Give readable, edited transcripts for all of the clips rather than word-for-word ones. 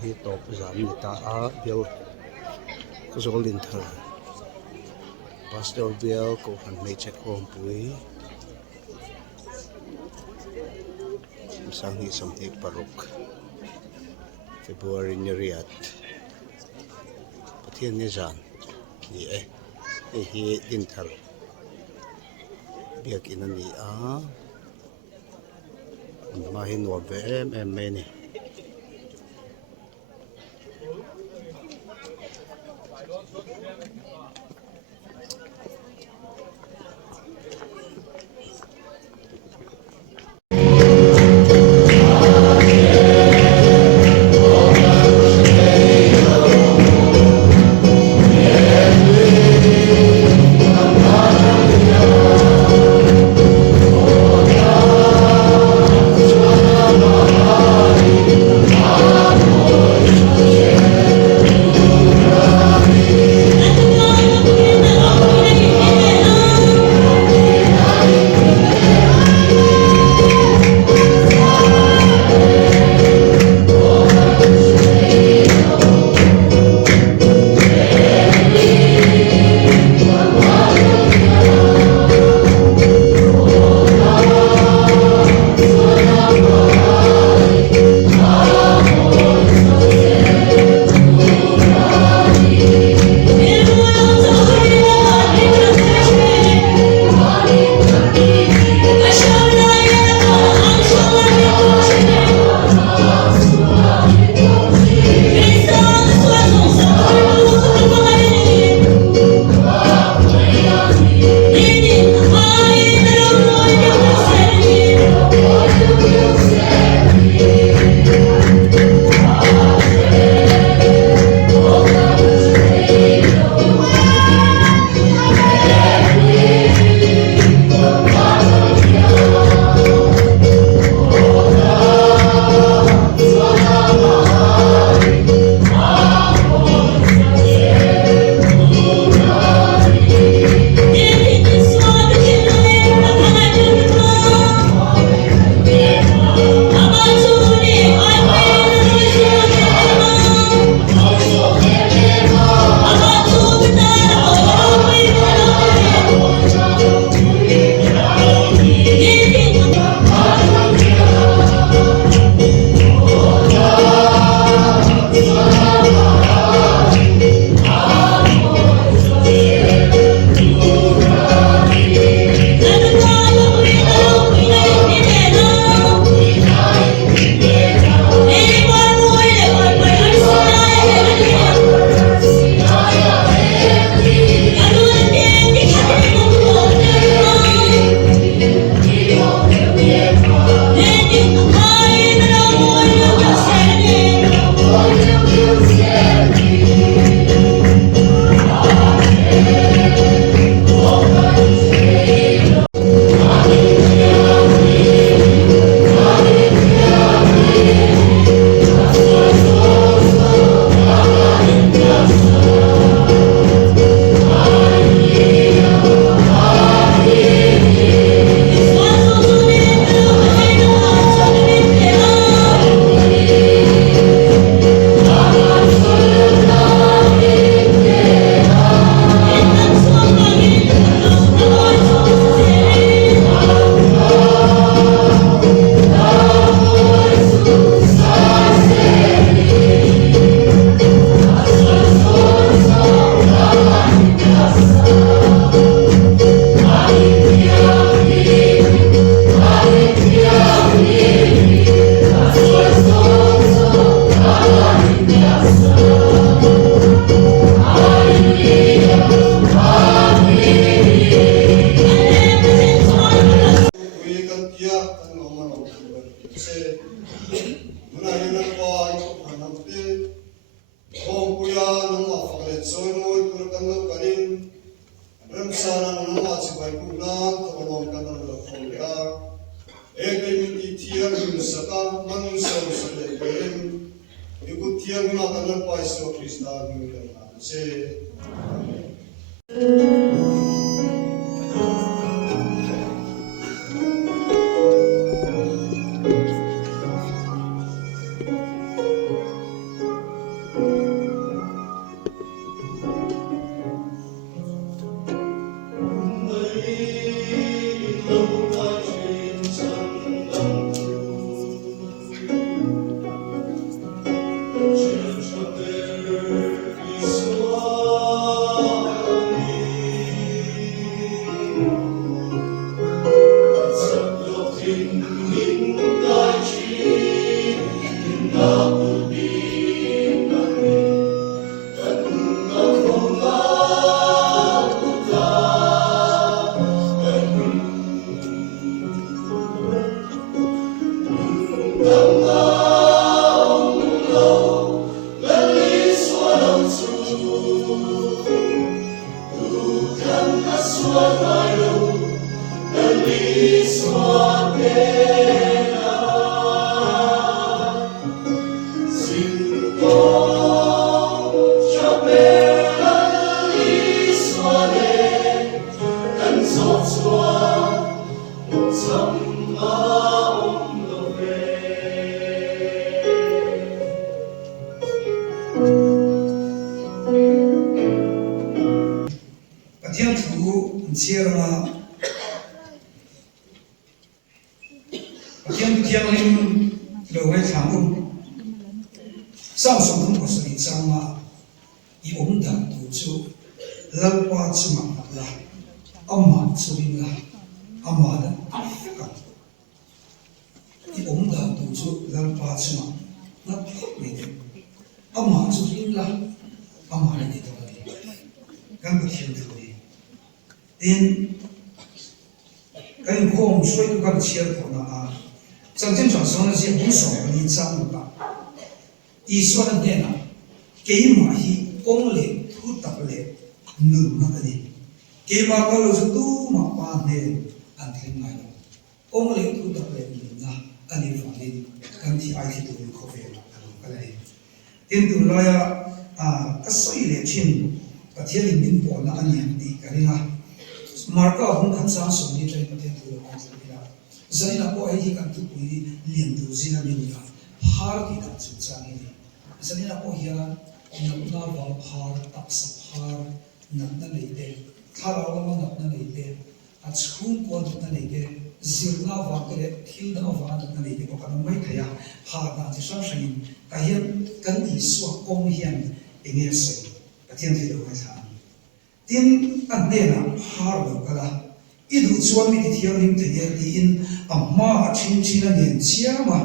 hi top zam ni ta a bial ko zolin thar pastor bial ko han mei check home pui sang hi samthi paruk February ni riat pathian ni jan ni hi din thar biak in ani a ma hi no ve em me ni chiara Pathian lim lo ngai thang sao sống không có sự trang mà i da tu chu lalpa chu ma la amma chu la amma da afka i da tu chu lalpa chu ma na phot ni de amma chu la amma ni to ni kan ko thiam thu ni tin kan khom soi tu kan chiar ko na a chẳng chân chọn sống là gì cũng sống và đi trang một bạn ý số là thế nào cái mà hi ông lệ thu tập lệ nửa nó cái gì cái mà có lúc tu mà ba này anh thấy ngay đâu ông lệ thu tập lệ nửa anh đi phản đi anh thì ai thì tụi mình khó về cái này tin tụi nó cái soi lệ chín và thiên linh biến bỏ là anh em đi cái này mà có không khăn sáng sống như thế có thể tụi nó Zani na po ay hikan tu pui lian tu zina minia par ki da chu chang ni zani na po hian na na wal par tak sa par nak na nei te thara la nak na nei te a chhung ko na nei te zir na wa te thil na wa na nei te ko kan mai thaya par na chi sang sang ka hian kan i suak kong hian enge se pathian thi lo mai sa tin an ne na par lo kala idu chuan mi thiang lim te ti in amma thin thin a nen chiama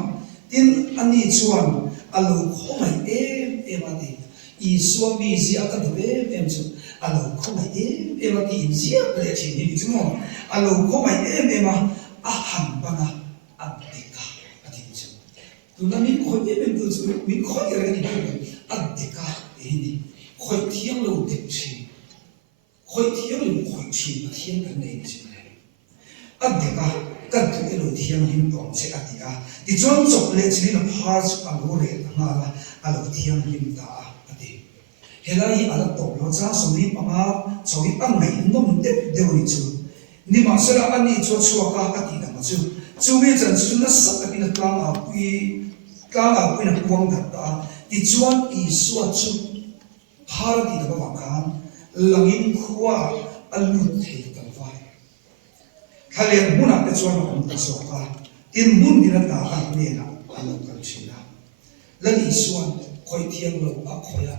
tin ani chuan alo khomai em ati i suam mi zia ka du em chu alo khomai em ati in zia le chi ni chu mo alo khomai em a han bana adika ati chu tu na mi khoi em tu chu mi khoi ra ni adika ni khoi thiang lo te chi khoi thiang lo khoi chi thiang kan nei chi adika kan tu elo thiang him tong che atia ti chon chok le chini na phar alo re nga la alo thiang him ta ati helai ala to lo cha somi panga chowi ang mai nom de de ri chu ni ma sala ani cho chua ka ati na ma chu chu me chan chu na sa ati na ka a pui na puang da ta ti chuan I suwa chu phar ti da ba kan langin khuwa alu the kalian muna te chuan na om ta so ka tin mun ni na ta ka ne na alo kan china lani suan khoi thiang lo a khoya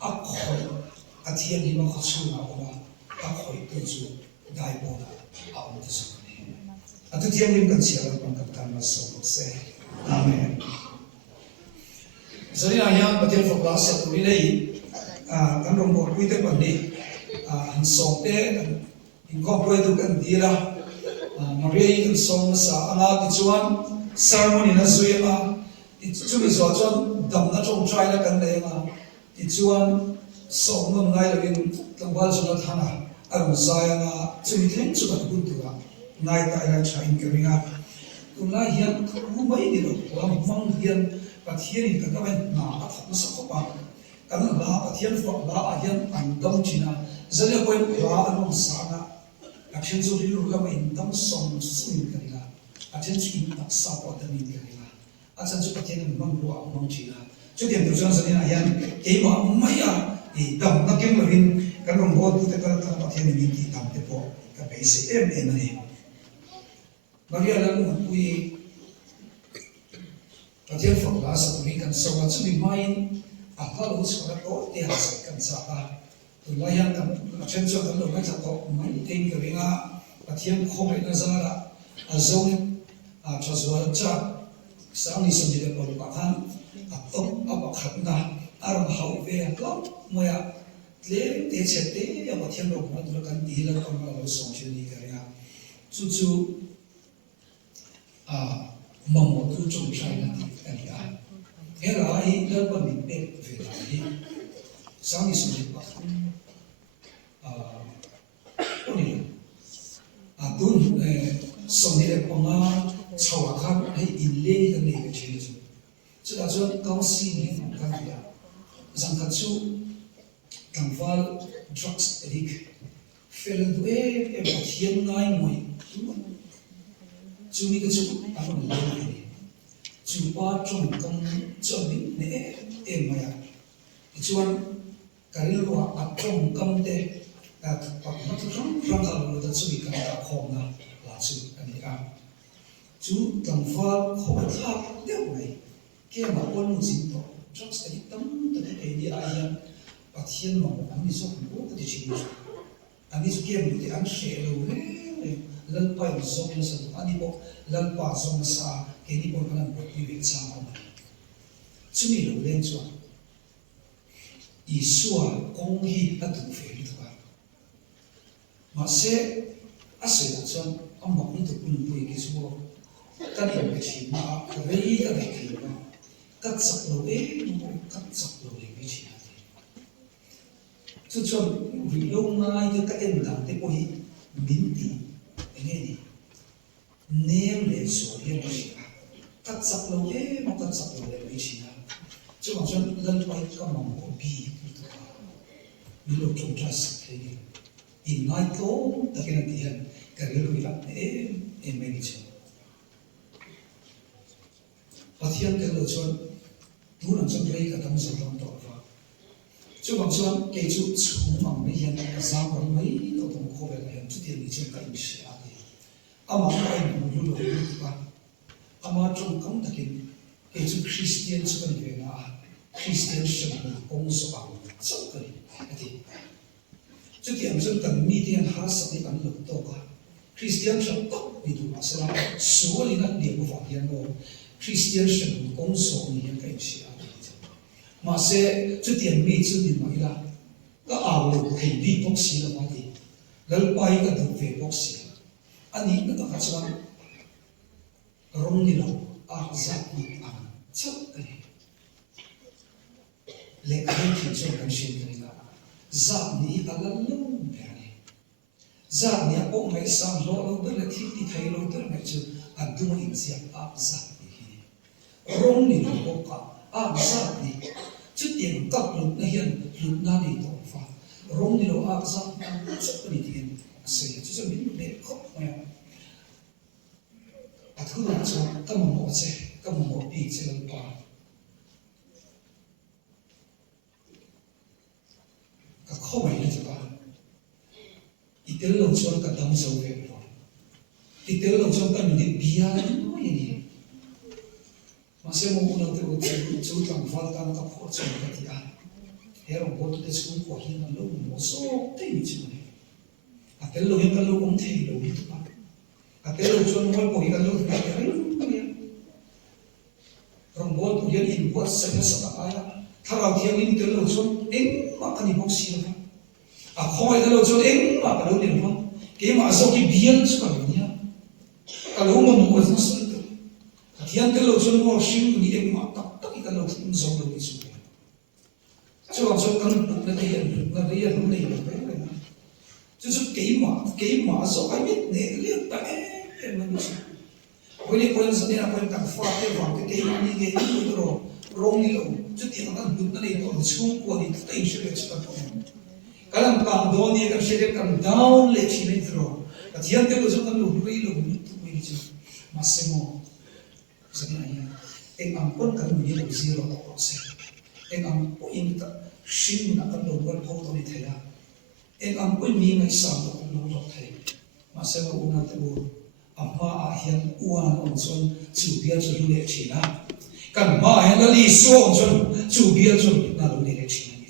a khoi a thiang hi ma kha su na ba a khoi te chu dai bo na a om ta so ne a tu thiang lim kan sia la kan kan ma so se amen zari na ya pathian fo class sa tu ni nei kan rong bo pui te pan ni an so te incorporate tu kan dira Maria kan song sa anga ti chuan ceremony na zuya ti chu mi zo chuan dam na chong trai na kan le ma ti chuan song no ngai lawin tlangwal chuna thana aru zaya na chu mi thleng chu kan kun tu ga ngai ta ila chain keringa kunna hian khu mai ni ro lam mang hian pathian ka ka na a thak na sa ko pa kan la pathian fo la a hian an dam china zale point ra anong sa na action so rilu la mai dam som sim karila action chi tak sa ko ta ni karila action chu pathian mang ro a mang china chu tiam tu chang sanin ayan ke ma maya I dam na kem rin kan rong bo tu te ka ta pathian ni ti tam te po ka pe se em ni Maria la mu pui pathian fo la sa tu kan so wa chu ni mai a ha lo so ka to te ha sa kan sa pa tu la yang kan action so kan lo mai sa to mai te ka ringa pathian kho mai na zara a zone a chazwa cha sang ni som ni le po pa khan a top a ba khat na aram hau ve lo moya tle te che te ya ma thiam ro ma tu kan ti la kan ma lo som chi ni ka ringa chu chu mong một thứ trồng trái là cái gì à? Thế là ai lớn hơn mình biết về là gì? Sáng đi sinh hoạt, ôn đi, tuần sống đi được bằng chào khăn hay in lệ cái này cái chuyện gì? Chứ là cho cao sĩ này không can gì à? Rằng thật sự càng vào drugs addict, phải là đuổi em bắt hiền ngay ngoài chú ý cái chú ăn một lần này chú ba trong công cho mình nè em mày chú ăn cái lúa ăn trong công thế tập nó trong trong cả lối đó chú bị cầm cả khom na là chú anh đi ăn chú cầm phật khom tháp đeo này kia mà quân một chín tổ trong sẽ tấm từ cái đi ai ăn và thiên mà anh đi xuống cũng có thể chịu anh đi xuống kia mình thì ăn sẽ luôn đấy lần bài một số những sự anh đi bộ lần qua số một sa cái đi bộ cái lần bộ đi về sang ông chú mình luôn lên cho Yeshua công hi đã từng phải đi thôi mà sẽ sẽ là cho ông bảo những thứ quân bùi cái số các điểm cái chuyện mà cái đấy cái này thì mà cắt sập đầu ấy cắt sập đầu để cái chuyện này cho vì lâu nay cái các em làm cái bùi miến tị nghe đi ném lên số hiện cái cắt sập đầu ấy mà cắt sập đầu để cái chuyện này chứ còn cho lần quay các mong của bi vì lúc chúng ta sắp thấy in nói tốt ta cái này hiện cái điều bị làm em mình chứ và thiên cái lời cho tú làm trong đây cả tâm sự trong tội và chứ còn cho cái chú chúng mà mấy hiện cái sao còn mấy tổ tổng khô về là hiện chút tiền đi chơi cái gì à thì ama anh muốn luôn rồi các ama trong công ta cái chú Christian chú cần về là Christian sinh công số bằng sáu cái thì chút tiền dân cần mi tiền hà sắc đi ăn lộc to cả Christian sinh tốt vì tụi nó sẽ làm số liên lạc điểm của hiện rồi Christian sinh công số như cái gì à mà sẽ chút tiền mi chút tiền mấy là cái ảo lực hình vi bốc xí là bao nhiêu lần bay cái đường về bốc xí anh ấy nó đã cho rong đi đâu giáp đi ăn chắc cái lệ cái chuyện cho cái chuyện này là giáp ní ăn lần lâu này giáp ní ông mấy sao lo lâu tới là thiết đi thấy lâu tới mấy chứ ăn đúng hình dạng giáp đi rong đi đâu bốc cả giáp đi chút tiền cặp lúc này hiện lúc nào đi tổ phá rong đi đâu giáp ăn chắc cái tiền sẽ chứ cho mình để khóc mà thứ là cho các mong mỏi bị sẽ lần qua các khó mày là cho bạn ít tiếng lâu cho các đam sâu về rồi ít tiếng lâu cho các mình bia nói gì mà sẽ mong muốn được chú trọng phát tăng các khó cho các thì ăn thế rồi bố tôi sẽ không có hiện là lúc một số thế như thế này tiếng lâu những cái lâu cũng thấy lâu đi các bạn cái lâu cho nó có hiện lâu cái rong bol tu yan in buat saya aya tharau thiang in tel lo chon eng ma kani box si la a khoi tel lo chon eng ma ka lo ni ma ke ma so ki bian su ka ni ya ka lo mo mo sa su ka thiang tel lo chon mo shin ni eng ma tak tak ka lo tin zo lo ni su cho so kan bu na de yan lu nei lo pe na cho ke ma so ai mit ne le ta ma ni Boleh poin sendiri apa yang tak faham orang kita ini dia itu tu rong ni lo, jadi orang buat nanti tu semua kuat itu tak insya cepat poin. Kalau kam down dia kan share kam down le sini tu, katian tu tu kan lo beri lo itu begitu, masih mau sebenarnya, ampun kan dia lo zero persen, ampun ini tak shin nak kan lo buat kau tu ni thaya, ampun ni mai sam tu kan lo thaya, masih mau unat tu. Amma ahian uan on son chu bia chu le china kan ma ahian li so on son chu bia chu na lu le china ni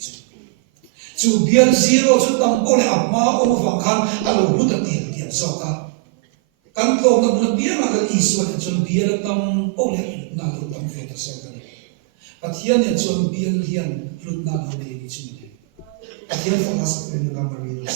chu bia zero chu tam ko le amma on fa khan alo lu ta ti ti so ka kan ko na bia na li so le chu bia la tam ko le na lu tam fe ta so ka ni pathian ne chu bia hian lu na lu le ni chu ni pathian fa ma sa ko ni ka ma ri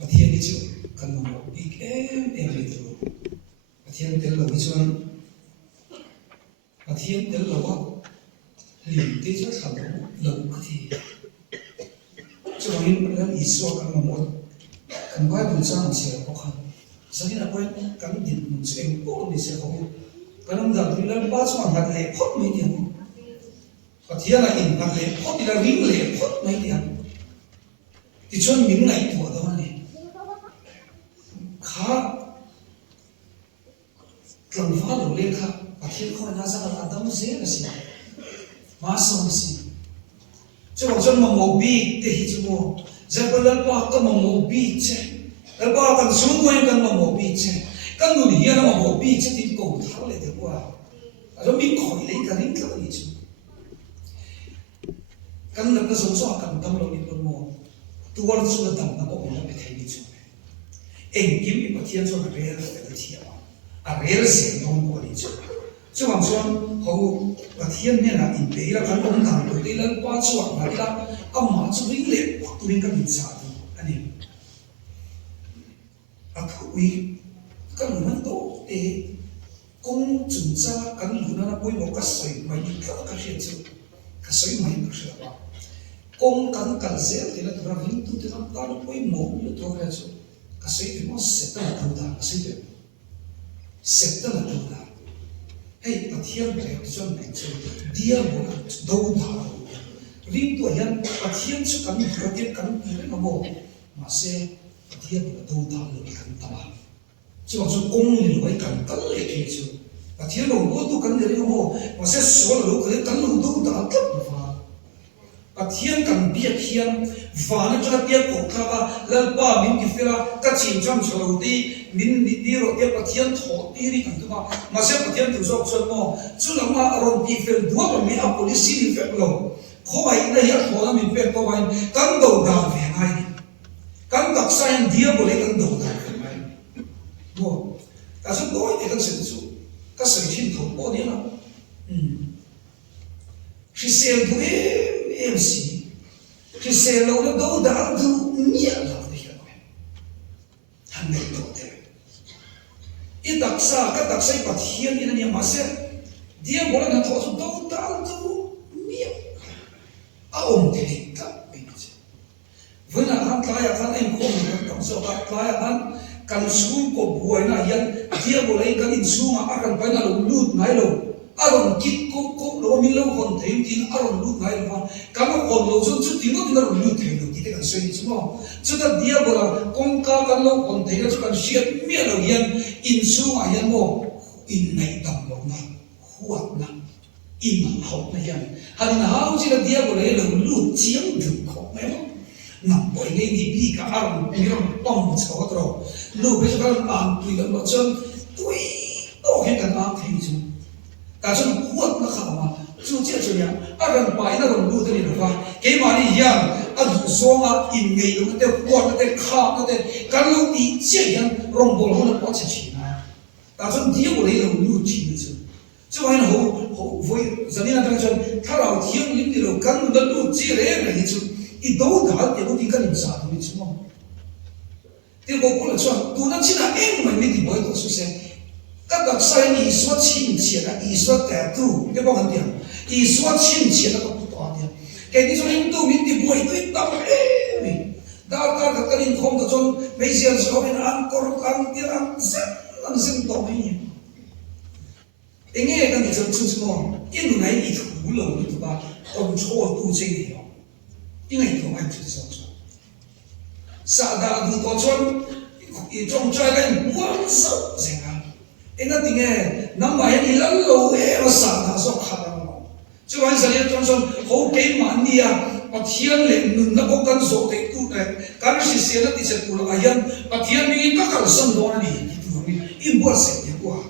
Pathian đi chịu cần một big em đi through Pathian tel lo chuan Pathian tel lo lim ti cho kham lo thi cho min ran iso kan mo kan bai bu chang se ko khan sani na pai kan din mu che ko ni se ko kan da din lan ba chuan hat le phot mai dia Pathian la in hat le phot ila ring le phot mai dia thì cho những ngày tuổi đó này khá cần phá được lên khá và thiên khôi na ra là đâm dễ là gì mà xong gì cho bọn chân mà một bi thì chứ mua giờ có lần qua có mà một bi chứ lần qua cần xuống quên cần mà một bi chứ cần người hiền mà một bi chứ thì cổ tháo lại được qua rồi mình khỏi lấy cả đến cái gì chứ cần được cái sống sót cần tâm lòng mình luôn mua tua chu na dam na ko na pe thei ni chu eng kim mi pathian chu na re la pe thi a re la se dong ko ni chu chu wang chuan ho pathian ne na in pe la kan ong dang ko te lan pa chu wa ma la amma chu ring le tu ring ka min sa tu ani a thui kan man to te kong chun cha kan lu na poi mo ka soi mai ni ka hriat chu ka soi mai ka hriat ba kong kan kan zel te la tra vin tu te kan ta poi mo lu to ka chu ka soi te mo se ta tu da ka soi te se ta la tu da hey pathian le chon mai chu dia mo do da ring to yan pathian chu kan hriat te kan ti le mo ma se pathian do da lu kan ta ba chứ còn số công thì phải cần cắn lệ thì chứ và thiếu đồng bố tu cắn lệ không hồ mà sẽ số là lúc cái cắn lù tu đã cấp và thiên cần biết thiên và nó cho biết cổ cả và lần ba mình thì phải là các chuyện trong số đầu đi mình đi rồi tiếp và thiên thọ đi cần thứ mà sẽ và thiên tự do cho nó chứ là mà rồi đi phải đua và mình học policy thì phải lòng khó vậy đây là khó là mình phải có vậy cắn đầu đào về ngay cắn đặc sai dia boleh cắn đầu đào Bo, kaso doi te kan sensu, ka sai thin thon bo ni na. Krisel du MC. Krisel lo na do da du nia la de ya. Han nei to te. I daksa ka daksai pathian ina ni ma se. Dia bola na tho su do da du nia. A om te ka pe ni. Vuna han klaya kan em khom na kam so ka klaya han kan sung ko buai na yan dia boleh kan insuma akan pai na lut nai lo aron kit ko lo mi lo kon thei tin aron lut nai lo kan ko lo chu chu tin no tin lut thei lo kite kan so ni chumo chu da dia bola kong ka kan lo kon thei chu kan siat mi lo yan insuma yan mo in nai tam lo na huat na in hau na yan han na hau chi da dia boleh lo lut chiang du ko mai mo nằm bồi ngay đi đi cả ăn mi làm bom chó rồi lúc bây giờ các bạn tùy lần một chân tùy đó hết cả ăn thì chứ cả chân khuất nó khảo mà chú chết rồi nhá ăn bài nó còn lưu thế này được không cái mà đi hiền ăn số mà in ngày nó tên khuất nó tên khảo nó tên cái lúc đi chết hiền rong bò nó có chết chỉ na cả chân đi của đấy là lưu chỉ chứ chứ hay là hồ với giờ này là đang chân thà nào thiêng linh đi rồi căn nó lưu chỉ đấy là như chứ I đâu đã để có tiếng cái gì sao thì chứ không? Thì có là chọn tu nó chỉ là em mình đi bởi tổ sự sẽ các đặc sai ý số chín chia là ý số đại tu cái bao nhiêu tiền ý số chín chia là có bao nhiêu cái đi cho em tu mình đi bởi tôi tâm em đào cả các cái không có chọn mấy giờ sau mình ăn có ăn tiền ăn xin tổ mấy anh nghe cái gì cho chú chú không? In này đi thủ lâu đi tu ba còn chỗ tu chơi gì không? 因为同安就是说，萨达鲁多村一种在跟光手这样，因为顶个那买你那路诶，我萨达说看到了，就完事了，种说好几万的啊，把天灵那个跟手的都诶，刚是写了第些古了，哎呀，把天灵那个生活那里，一波谁的过？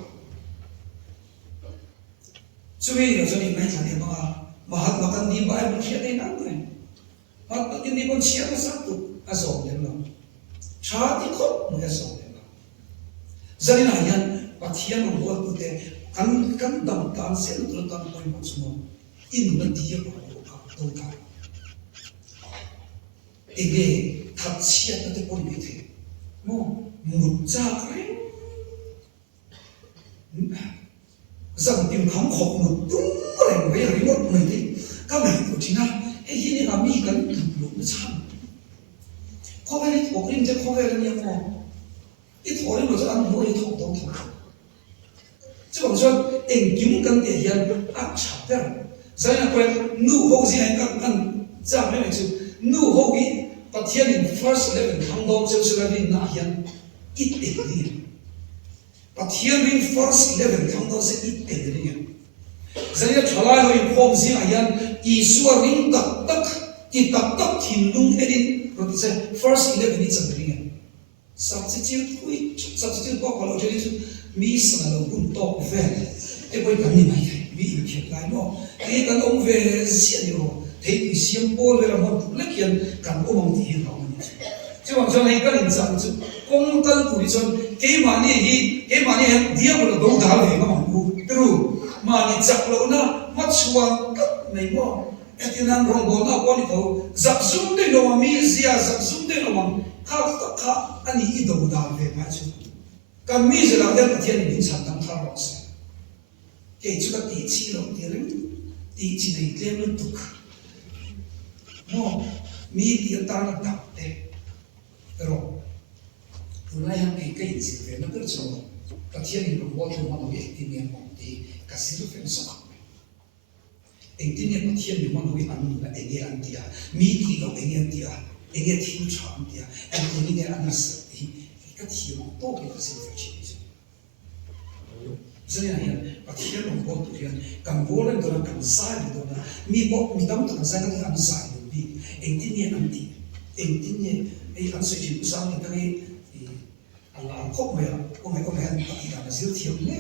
所以有时候你买啥的嘛，mahat makan di bahay mo siya din ang at hindi mo siya masakto asong nila chati ko mo asong nila zali na yan patiyan mo buat pute kan dam tan sel tu tan ko mo sumo in na diya ko ka to ka ege tat siya na te ko ni te mo mutsa kre rằng tìm khám khổ một đúng rồi với ở một mình thì các bạn của chính là cái gì là mi cần thực lúc nó chăm có cái này có cái gì có cái là nhiều không ít thôi mà cho ăn mỗi thổ đông thổ chứ còn cho tình chúng cần thể hiện áp chặt ra giờ là quen nụ hậu gì hay các ăn ra cái này chứ nụ hậu ý và thiên đình first level thằng đông cho sự là đi nã hiện ít tiền đi và thiên đình first level thằng đông sẽ ít tiền đi giờ này trở lại rồi phong gì ảnh Isua ring tak tak thiên lung edin rồi thì first level đi chẳng đi substitute hui substitute bao kalau jadi tu mi sana lo pun top về cái bôi cái này mi yêu thiệt lại nó cái kan ông về xiên rồi thấy bị xiêm bol về là một lúc hiện kan ông mong thì nó mình cho hay cái hình dạng chứ công tân của đi chọn cái mà này dia mà đâu đào về mà ngu tru mà này chặt lâu na mắt suang cấp này mà cái nan rong bò na quan cầu dập súng đây đâu mà mi zia dập súng đây đâu mà khá anh ấy đâu đào về mà chứ cái mi giờ làm cái thiên nhiên sản tăng thao rõ ràng cái chỗ cái tỷ chi lòng tỷ chi này lên liên tục mà mi tiền ta là đập đấy rồi từ nay hàng cái gì về nó cứ rồi cái thiên nhiên nó bao nhiêu mà nó biết thiên nhiên một thì cái gì nó phải sao anh thiên nhiên cái thiên nhiên mà nó biết anh là anh nghe anh tia mi thì nó anh nghe tia anh nghe thiên chọn tia anh thiên nhiên anh là sự thì cái thiên nhiên tốt cái gì phải chịu cho nên là cái thiên nhiên nó tốt thì càng vô lên rồi càng sai thì đó là mi đâm càng sai cái anh sai được đi anh thiên nhiên anh tia anh thiên nhiên anh sử dụng sang những cái Allah khóc mày có mày ăn cái là giới thiệu nhé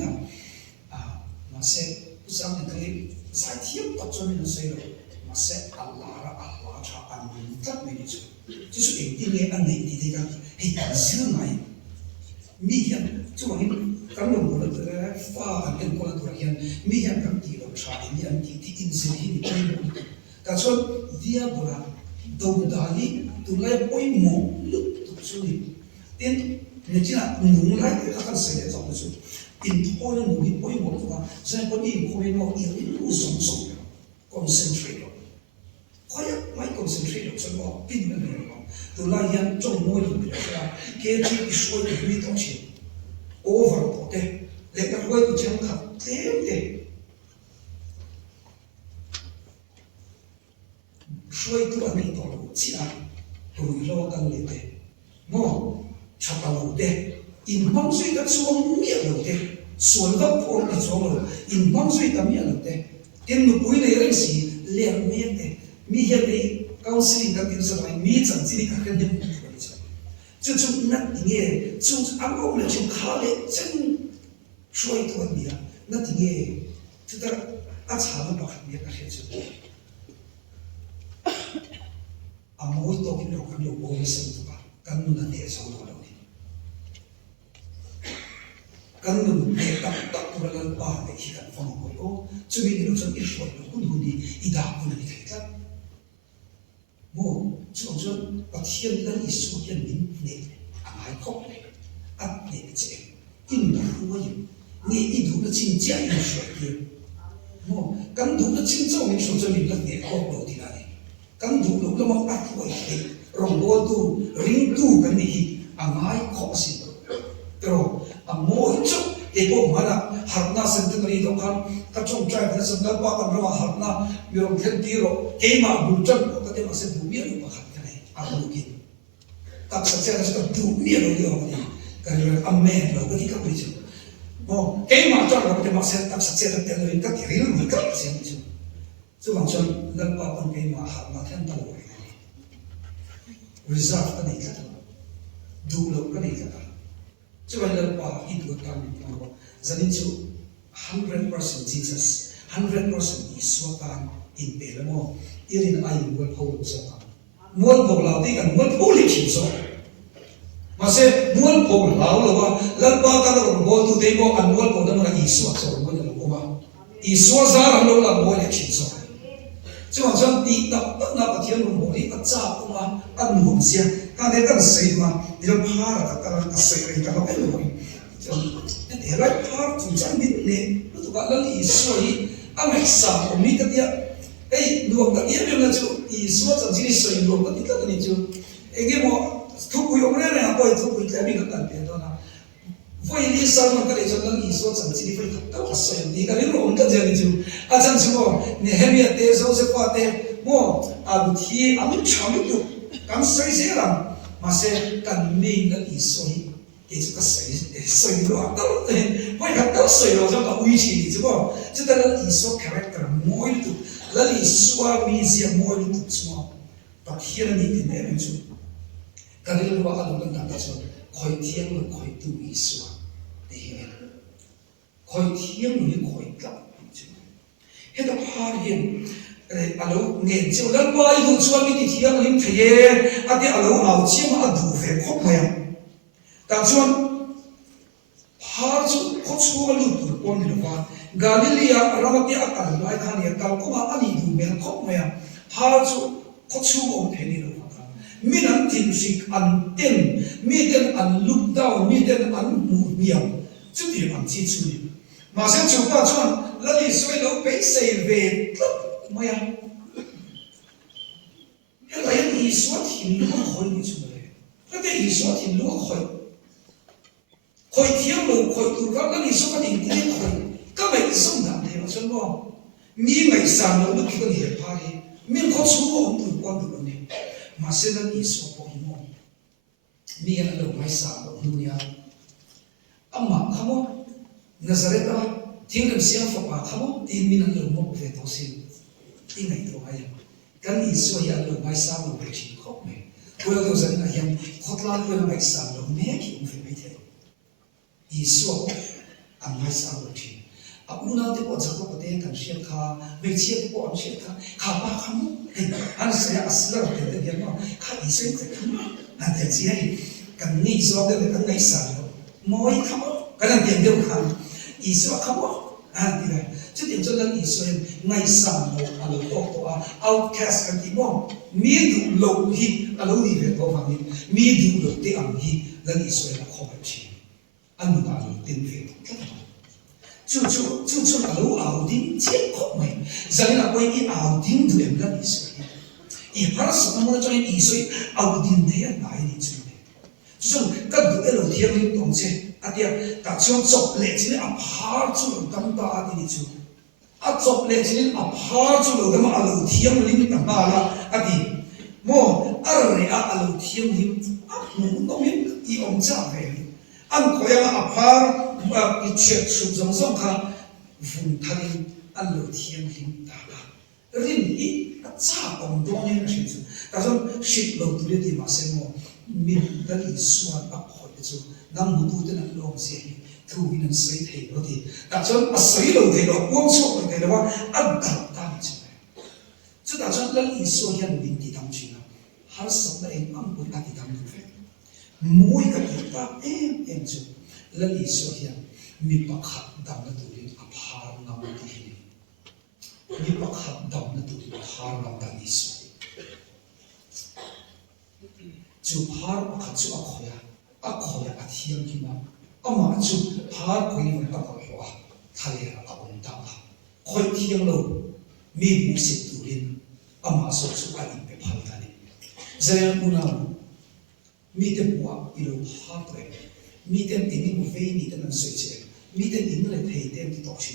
mà sẽ sang những cái giải thích tập cho mình xây rồi mà sẽ Allah cho ăn tất mình chứ chứ sự anh thiên nhiên anh này thì cái hay giới này mi hiện chứ mà cái đồng hồ là pha anh em còn là hiện mi hiện cái gì đó trái mi anh thì in sự hiện cái cái số dia bora đâu đali tu lại bôi mồ lúc tục suy tin nên chỉ là nung lại cái các sự để trong sự tin thôi nung đi bôi mồ lúc đó sẽ có đi không nên nó yêu nó sống sống concentrate khỏi máy concentrate cho nó pin nó này tu lại hiện trong môi trường là cái gì suy nghĩ đi trong chuyện over bộ thế để các quay của chúng ta thế suy tu anh đi tàu chỉ là tụi lo cần lấy thế mò chặt đầu thế in băng suy các xuống miệng đầu thế xuống gấp phong thì xuống rồi in băng suy tầm miệng đầu thế tiền một buổi này là gì liền miệng thế mi hiện nay cao sĩ các tiền sản phẩm mi chẳng chỉ các cái nhân chứ chúng nát nghe chúng ăn uống là chúng khá lệ chân suy tu anh đi nát nghe chúng ta ăn sáng nó bảo nghe cái gì mỗi tổ chức nó đều bố sinh tụ cả, căn là để sống đó đâu đi, căn là để tập tụ ra lần ba để khi cần phòng ngồi ô, cho nên nó trong ít rồi nó cũng đi, ít đạo cũng là như thế đó, mua chúng tôi có thiên là ít số thiên minh này, ai khóc này, ăn này chế, in là ruồi, nghe ít đủ là chín chả ít số thiên, mua căn đủ là chín châu mình số cho mình là để khóc đầu thì là căn đủ lúc là mong ăn rồi thì rong bò tu ring tu cái này angai khó xin rồi mỗi chút cái bộ mà là hạt na sinh từ này đâu kan các trong trai phải sinh ra ba con rồi hạt na miếng thiên ti rồi cái mà bùn chân có thể mà sinh đủ miếng rồi hạt cái này ăn đủ kín các sản xuất là đủ miếng rồi điều này cái rồi amen rồi cái gì các cái gì cái mà cho nó có thể mà sinh các sản xuất là tiền rồi các cái rồi các cái gì chứ bằng chân lần ba con cái mà hạt mà thiên tàu reserve cái này cả đủ lâu cái này cả chứ bằng lần ba ít tuổi tam mà gia đình chú 100% Jesus 100% Yeshua tan in bể lắm không yên ai muốn hầu sao muốn hầu lão thì cần muốn hầu lịch trình số mà sẽ muốn hầu lão là ba lần ba ta là muốn tu tế có ăn muốn hầu đó là Yeshua số muốn là có mà Yeshua ra là lâu là muốn lịch trình số chứ bằng chân đi tập tất là thiên luân bổ đi tất cha cũng mà ăn muỗng xe ta thấy các sấy mà đi đâu phá là các sấy này các nó ấy rồi để lại phá chúng chẳng biết nè nó tụi bạn lớn Yeshua ấy ăn hải sản của mi cái tiệt ấy luồng cái tiệt bây giờ chú Yeshua chẳng chỉ sấy luồng cái tiệt cái này chú anh em mà thu quỳ ông này này coi thu quỳ cái mình cái tận tiền đó là vậy đi sao mà cái này cho lớn Yeshua chẳng chỉ phải thật tốt sấy đi cái này luồng cái gì này chú à chẳng chú Nehemiah te Joseph te mo abu thi amu chamu tu kan sai se ram ma se kan mi na Yeshua cái chú cái sấy rồi đâu vậy là đâu sấy rồi cho nó uy tín chứ không chứ ta là Yeshua character mỗi lúc là Yeshua mi gì mỗi lúc chứ không và thiên là những cái này chứ cái này là bao nhiêu lần ta cho khỏi thiên là khỏi tu Yeshua để hiểu khỏi thiên là khỏi cả hết là phá hiện alo nghe chiều lần qua ilu chuan mi ti thiang lim theye ati alo au chiam a du ve khop mai ta chuan har chu kho chu lu tur pon ni wa Galilia ramati akal lai khan ya kal ko ma ani du mel khop mai har chu kho chu om the ni lo ka min an tin sik an ten mi ten an look down mi ten an mu miam chu ti am chi chu ni ma se chu pa chuan la li soi lo pe sei ve mày à, cái này ý số thì lúa khơi như chúng ta, cái ý số thì lúa khơi, khơi thiếu lúa khơi tụi cái ý số cái gì cũng khơi, cái này sống làm thế mà chân không, mi ngày sáng nó lúc cái gì phá đi, mình có số ông tụi quan tụi này, mà sẽ là ý số bao nhiêu, mi cái là ngày sáng bao nhiêu nha, amma kamu Nazareth à, tiếng làm sao phật à kamu, tin mình là một về tổ sư. Tiếng này thôi à, cái lý do là lúc mai sau lúc về chỉ khóc mẹ, tôi là tôi dẫn là hiện khóc lan lúc mai sau lúc mẹ thì cũng phải thế, lý do anh mai sau lúc chỉ, ông nói thì bọn cháu có thể cần xem kha, về chia thì bọn xem kha ba không, anh sẽ asla là cái gì đó, kha lý do cái không, anh thấy gì hay, cần lý do cái cái ngày sau mỗi không, cái này tiền đâu không, lý do không. Thì này, chứ tiền cho nên ý xoay ngày sáng một à lâu to à outcast cái gì đó, mi đủ lâu hi à lâu đi về có phạm vi, mi đủ lâu để ăn hi lần ý xoay là khó phải chi, anh muốn ăn tiền về chú à lâu ảo đinh chết khó mày, giờ là quay đi ảo đinh tụi em lần ý xoay, ý phải sống mà cho nên ý xoay ảo đinh thế này đi chú này, chú cái tụi em đầu tiên lên đồng chơi. Atia ta chuan chop le chin a phar chu lo tam ta ti ni chu a chop le chin a phar chu lo dam a lo thiam lim ta ba la ati mo ar re a lo thiam lim a mu no min I om cha ve an ko ya a phar a ki chet su zong zong kha vun thanin an lo thiam lim ta ba rin I a cha om do ne na chu ta zon shit lo tu le ti ma se mo min da li suan a khoi chu nang mu tu ten long se thu in sei thei lo ti ta chon a sei lo thei lo kwang chok lo thei lo wa a dal ta chi chu ta chon lal I so hian bin ti dam chi na har sok la em am bun a ti dam lu fe moi ka ti ta em chu lal I so hian mi pa khat dam na tu rin a phar na ma ti hi mi pa khat dam na tu rin a phar na ta ni so chu phar pa khat chu a khoya a khoya a thiam ki ma ama chu phar khoi ni ma ka ho a thale a om ta a khoi thiam lo mi bu se tu rin ama so chu a in pe phal ta ni zayan una mi te bua I lo ha pre mi te ti ni mu ve ni te nan soi che mi te ni le thei te ti to chi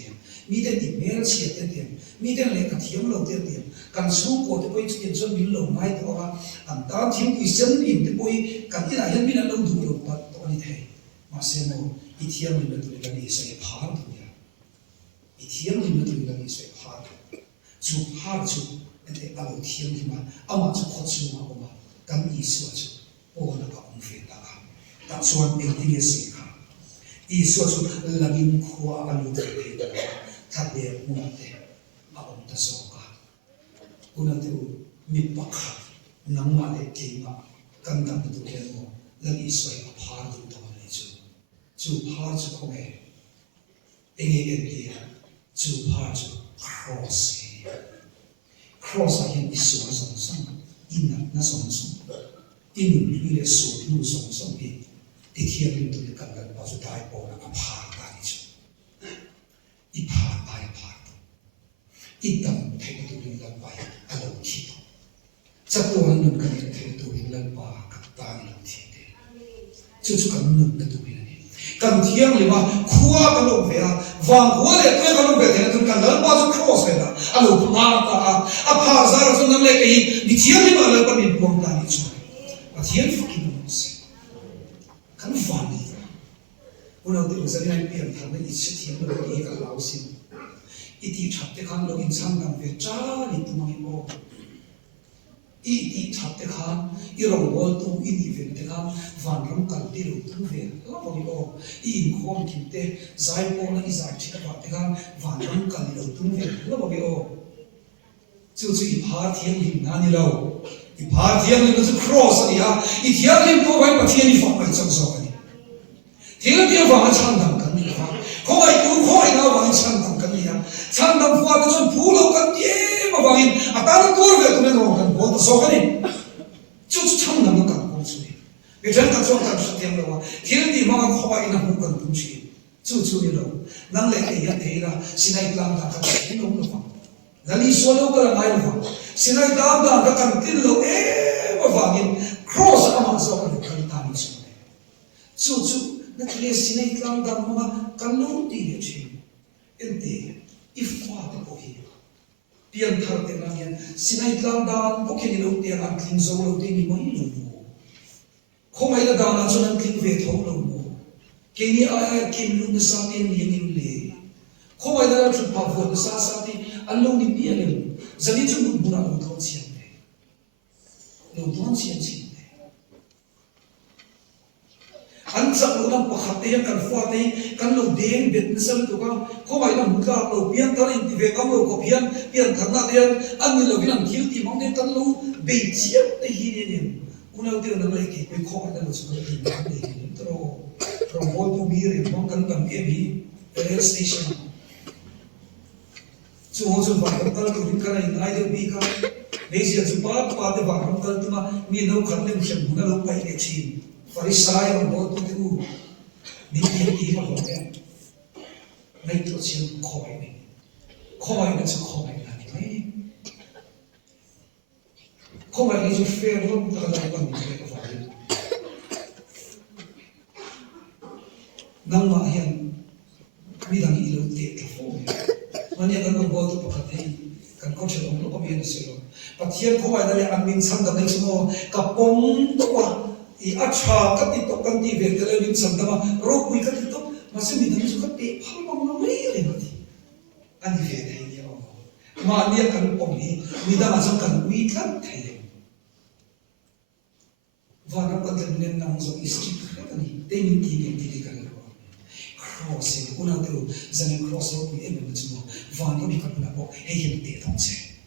mi te ni mer chi te te mi te le ka thiam lo te te kan su ko te poi chi chon min lo mai to ba an ta thiam pu sen in te poi kan ina hian min lo du lo pa to ni the ma se mo I thiam ni tu le ni se phar tu ya I thiam ni tu le ni se phar chu phar chu ente a lo thiam ki ma ama chu kho chu ma ko ma kan I su chu o na ka ong fe ta ta chuan e ti se kha I su chu lagin khwa a lu te te ta de mu te a om ta so ka una te mi pa kha nang ma le ke ma kan dam tu ke mo lagi soi a phar du ta ma le chu phar chu ko me e nge e ti chu phar chu cross a hian I su song song in na song song in lu le so lu song song pi ti thiam lim tu le kan kan pa chu dai po na a phar ta ni chu I phar ai phar I tam thei tu lim lan pai a lo thi chắc tôi anh đừng cần phải tu hình lần ba các ta làm thiệt chứ chứ cần đừng là tu hình này cần thiêng là mà khua cái lồng về à vàng khua để tôi cái lồng về thì tôi cần lần ba chút cross về là anh lồng phá ta à phá ra rồi chúng ta lấy cái đi thiêng thì mà lấy cái mình buông ta đi chơi và thiêng phải kinh nghiệm sẽ cần vàng đi hôm nào tôi sẽ đi làm việc thằng ấy sẽ thiêng là cái cái lão sinh ít thì chặt cái khăn lồng in sang làm việc cha đi tụi mình ô I chặt te khan I rong wall tu I ni ven te khan van ram kal ti ru tu ve la bo ni o I in khom kim te zai po na I zai chi ta te khan van ram kal ru tu ve la bo ni o 就是一爬天灵哪里喽？一爬天灵那是 cross 的呀，一天灵多为把天灵放为正手的，天灵地方唱堂跟你发，可为有可为那往唱堂跟你呀，唱堂发的准普罗跟爹嘛放in啊，打得多了个那种跟我的说跟你，就是唱堂的感觉出来，别人他做他是天的话，天灵地方可为那不跟东西，就你喽，能来给人提了，现在当他天龙的方。那你说了个人爱的话，现在当他看定了，我发现 cross 阿妈说我就看他们说的，就那个现在当他嘛，看路地的去，因为一发都不行，别人他的那边现在当他不给你路地啊，听说路地你没路，可没得当他就能听回头路，给你爱听路的上面连连嘞，可没得就把我的沙沙的。Along di dia le, jadi cuma bukan lutuan siang deh. Anjak orang pakai kan fuatnya kan lo deng bet misal tu kan, kau mai nak muka lo pian tarik di vekam lo kau pian karena dia angin lo bilang guilty, maknanya kan lo benciam deh ini. Unau dia nak lagi, kau mai nak lo suka lagi deh. Terus bodoh biar, makkan kan kami station. Cuma fakir kalau tu kita ni naik dia bika, Malaysia cepat pada fakir kalau tu mah ni nak kerja macam mana lo pakai kecil, farisai orang buat tu ni mah orang, naik tu siapa kau ini macam kau ni, kau ni tu fair lo tak ada apa ni fakir, nama yang kami dah ni lo tak tahu. Mana yang kan buat tu pakai kan kau cakap orang kami yang selo. Patian kau ada yang amin sandal ni semua kapong tua. I acha kat itu kan di vektor amin sandal mah rokui kat itu masih minta suka teh hal bang namai lagi. Andi vektor ini oh. Mana kan kami minta masuk kan wikan teh. Warna kan terlihat langsung istri kan ni. Temin tini kan. Cross ini, kuna tu zaman cross itu ni macam van ini kan pula oh, yang teh thongse,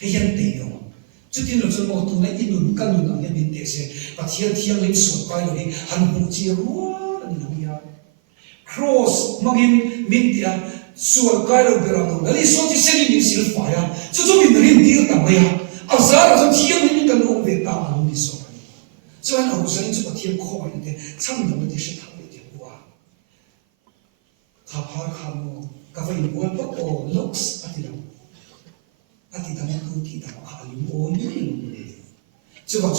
yang teh yo. Jadi macam oh tu nak ini kan lu nak yang teh se, patian tiang lagi sukai lagi, hanpu ciruan ni ya. Cross magin mintia sukai lagi berang, lalu suatu seni ni silfa ya, cucu minterin dia tak bayar. Azar macam tiang ni kan lu betah lu ni sukai. Jangan aku seni tu patian kau ini deh, cang nama dia setak. Kapal kamu, kafir buat apa? Looks ati dah tu kita kali ini. Coba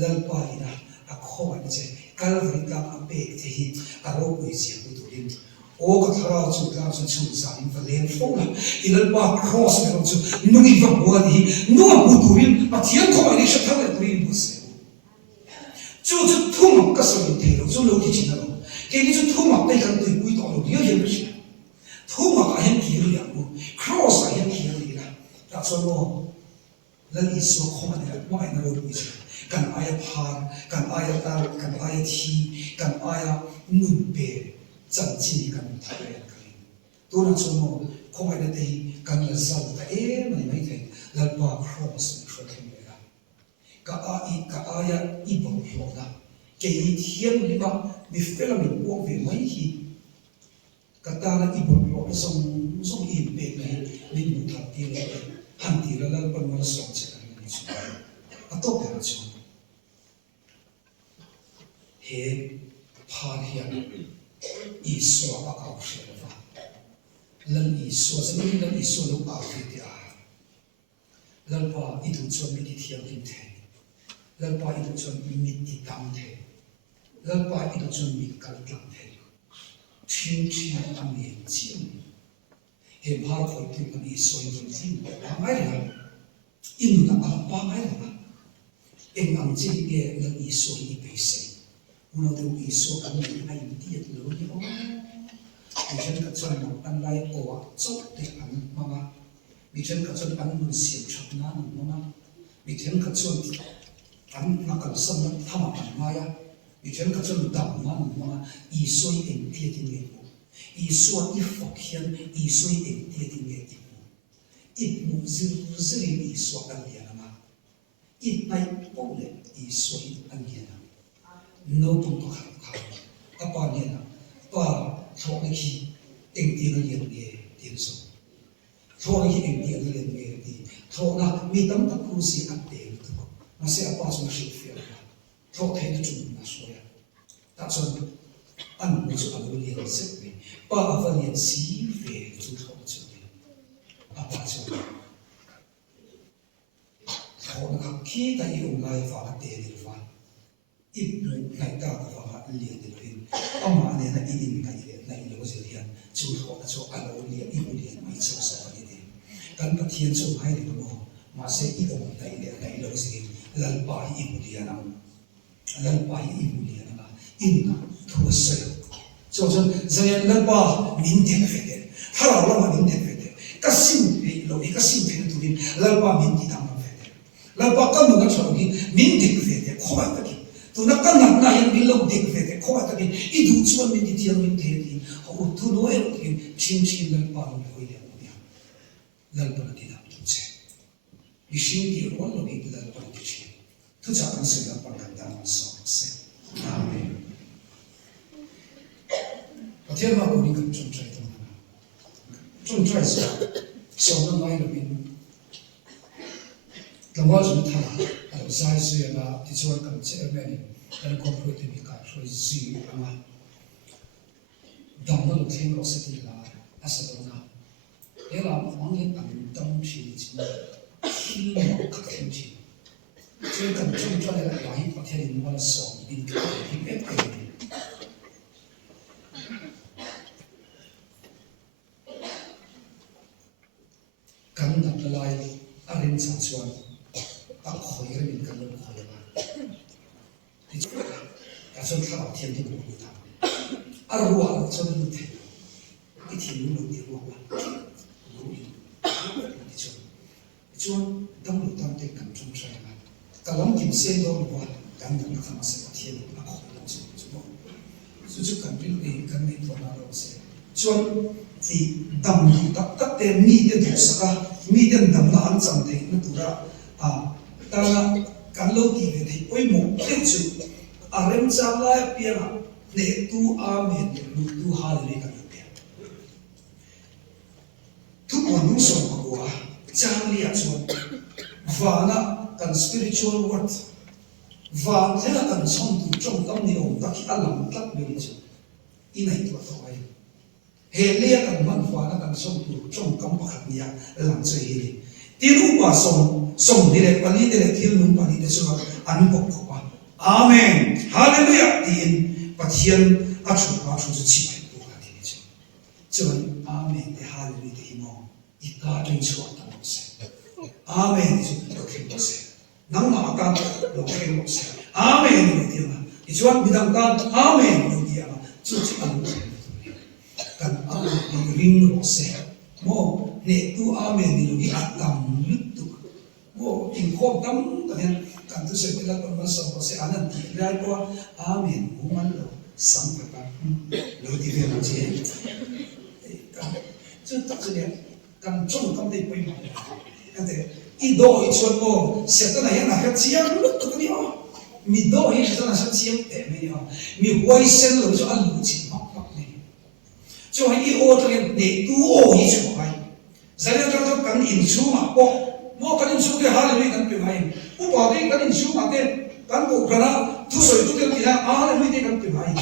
lalpa ina, aku ada je. Kalau kita ambil tehi, kalau kuisi aku turin. Oh kalau kita saling verleng fola, ilalpa cross macam tu, nungi buat ini, nungi butuhin, patian kau ini sekarang turin bos. Cuci tumak kasar itu, cuci lo di sini lo. Kini cuci tumak tak kan tuh kuit orang dia yang bersih. Tumak ayam kiri aku, cross ayam kiri lah. Tak semua. Lalu isu komen ada, mana nak lo bersih. Kan ayam par, kan ayam tar, kan ayam ti, kan ayam numpe, janji kan tak ayam kiri. Tu nak semua komen ada ni kan lazat, mana macam lalu cross macam ni lah. Kaya ibang hiwala. Kaya tiang lima mifela mi buang vi mai hi. Kata na ibang hiwala song ibe na ni mutat tila hanti lalal pan mala song cakap ni semua. Atau beracun. He parian isu akau siapa. Lan isu sebenarnya lan isu lu akau dia. Lalpa itu cuma di tiang linte. Lalpa itu cuma di tam the, lalpa itu cuma di kalkam the. Cium kami cium. Hebal kau itu kami soal cium. Pangai lah, ini nak apa pangai lah. Engam jadi dia yang isu ini besi. Uno tu isu kami ayam dia tu ni oh. Bicara kacau nak lain oh, cok deh kami mama. Bicara kacau nak siap cakna mama. Bicara kacau kan nakal sama thamapan maya, bicara kacau dam mana isoi entia tinggal, isoi ifakhian isoi entia tinggal itu, ít mù dư dư đi xóa ăn liền mà ít bay bông lệ đi xóa ăn liền nấu bông có khát khát các bạn liền và thọ cái khi anh tiền liền nghề tiền số thọ cái khi anh tiền liền nghề thì thọ là mi tấm tập khu sĩ ăn tiền thôi mà sẽ apa trong sự phiền thọ thế là chúng là xóa ta chọn ăn một chút ăn liền sức về ba phần liền xí về chúng thọ cho apa cho thọ là khi ta yêu lại và tiền và ít ngày ta và liền tiền amma ne na idin ka ile na ile ko zelian chu tho na cho alo lia I lia mai cho sa ni de kan pathian cho hai le mo ma se I ko ta ile na ile ko zelian lal pa I lia na lal pa I lia na in na thu sa cho zayan lal pa min de fe de hara la ma min de fe de ka sim pe lo ka sim pe tu din lal pa min di tam fe de lal pa ka mu na cho ki min de fe de ko ba ta ki tu na kan na yan bilog de fe de ko ba ta ki I du chuan min di tiang min the di ho tu no e ki chin chin lal pa lo hoi le mo ya lal pa di na tu che I shin di ro lo ki lal pa di chi tu cha kan se lal pa kan da ma so se amen pathian ma ko ni kan chung chai tong na chung chai so na mai lo bin lama ju tha alo sai se na ti chuan kan che me ni kan ko pro ti ka roi zi ama dam na lo theng ro se ti la asa do na e la mong ni an dam chi chi hi mo ka theng chi che kan chung chai la ya hi pathian ni mo la so in ka hi pe pe kan na lai arin cha chuan a khoi re min kan lo khoi ba ti ka chon tha ba thian ti bu ni ta a ruwa chon lu the I thi lu ti ruwa ba lu ti chon dam lu tam te kan chung chai ba ka lam kim sen do lu ba kan na ka ma se thian a khoi chu chu kan bil ni kan ni to na lo se chon ti dam lu tak tak te mi te du saka mi te dam na an cham te na tu ra a ta na kan lo ti ve thi oi mo te chu a rem cha la pia na ne tu a me lu tu ha le ka pe tu mo nu so ko wa cha li a chu va na kan spiritual word va te na kan som tu trong tam ni om ta ki alam tak me ni chu I nei tu to ai he le kan man va na kan som tu trong kam pakhat nia lang che hi ni tiru pa som ni le pani de le thil nung pani de chu an bok ko pa amen hallelujah tin pathian a chu pa chu chi pai tu ka ti chu chuan amen de hallelujah de mo I ka rin chu ta mo se amen chu lo khin mo se nang ma ka lo khin mo se amen ni ti ma I chuan bidang ka amen ni ti ma chu chi an kan amen ni ring mo se mo ne tu amen ni lo ki atam lut tu mo in khom tam ta hen kan tu se la kon ma so se anan ti lai ko amen mo man lo sam ka ta lo ti ve ma che chu tak che ne kan chung kam te poi ma kan te I do I chuan mo se ta na ya na ka chiang lut tu ni o mi do I se na sa chiang te me ni o mi huai sen lo cho an lu chi ma ni cho I o to ne tu o I chu hai zai ta ta kan in chu ma po mo kan in chu ke hallelujah kan pe mai u pa de kan in chu ma te kan ko kana tu soi tu ke tina hallelujah kan pe mai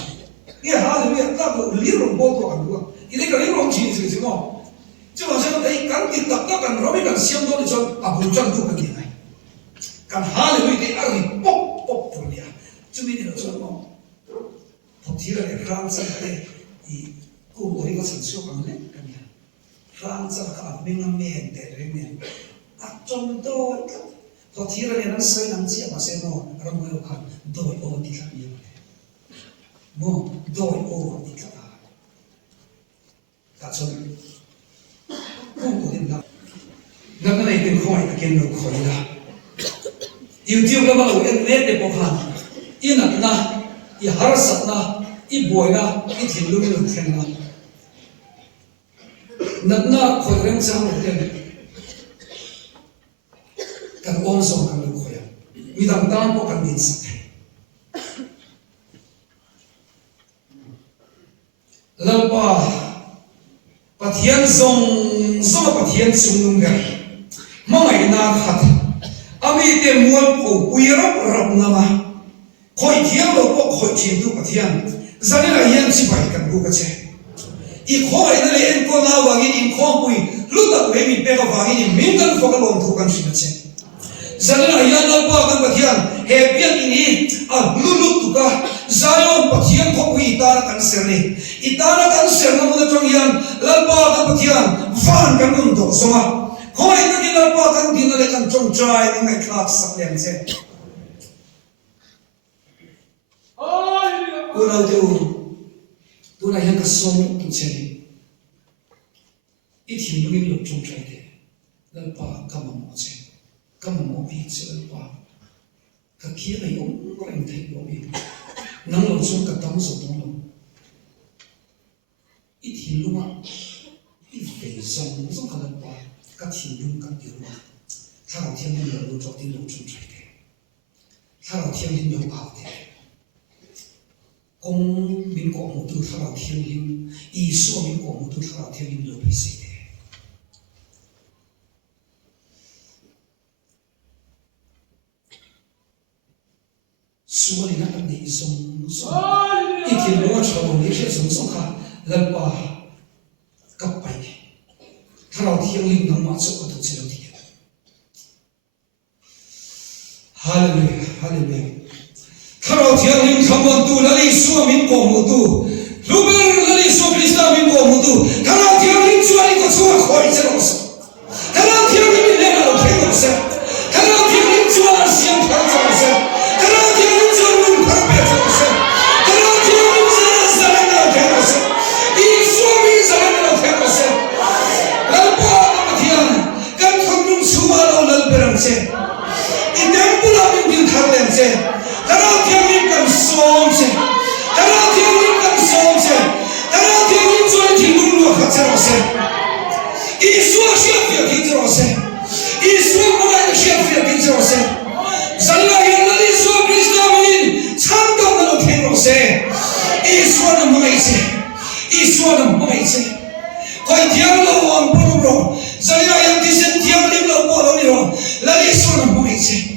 ye hallelujah ta ko li ro bo to kan lu I de ka li ro chi se se mo cho ma sa dai kan ti tak tak kan ro kan siam do ni cho a bu chan tu kan ni ai kan hallelujah de a ri pop pop tu ya chu mi ni lo cho mo po ti ra le ran sa te I ko mo ri ko san chu kan le kan ya ran sa ka me na me de re me a chom do po ti ra le nan sai nan chi ma se no ra mo yo kan do o ti ka ni mo do o ti ka ta chom ko ko din la nan na tin khoi ta ken no khoi la YouTube la ba lo en ne te po khan ina na I har sat na I boy na I thin lu lu khen na nat na khoi rem chang lo ten kan om som kan lu khoya midang tang ko kan din sak lalpa pathian zong pathian chung ngai mangai na khat ami te mual ko puirap rap nama khoi thiam lo ko khoi chin tu pathian zanila yan chi bai kan bu ka che i khoi na le en ko na wangin in khom pui lutak we mi pe ka wangin in min kan fo ka lom thu kan shin che zanila yan lalpa kan pathian he pian ini a lulut tu ka zayon pathian ko pui ta kan serni itana kan serna mu tong yan lalpa kan pathian van kan mun do soma khoi na ki lalpa kan din le kan chong trai ni ngai khap sak lem che Una tu na yang ka som tu che i thim lu lu chong trai de lalpa ka mo che ka mo bi che lalpa ka ki ai om reng thai lo bi nang lo chung ka tam so dong lo i thim lu ma i fe zong ka lalpa ka thim lu ka ti lu ta lo tian lu lu zo tin lu chung trai de ta lo tian lu lu pa de公民国母都他老天灵，以说民国母都他老天灵有比谁的？说的那个内松，一天我朝我那些松松哈，人把个白的，他老天灵能马走个都知道的。哈利路亚，哈利路亚。他老天灵他们都那里说民国母都，路边那里说比萨民国母都，他老天灵做一个做可以这种事，他老天灵连那都听懂事，他老天灵做想看这种事，他老天灵做门旁边这种事，他老天灵做啥人都听懂事，一说明啥人都听懂事，老爸那天跟他们说话都能别人些，一点不拉民兵他们些。他老天灵更松些，他老天灵更松些，他老天灵做听懂路和这种些，一说学费跟这种些，一说不来的学费跟这种些，人家原来你说比他们唱歌的都听懂些，一说的没些，一说的没些，快听了往不容，人家原来是听了不容，那你说的没些。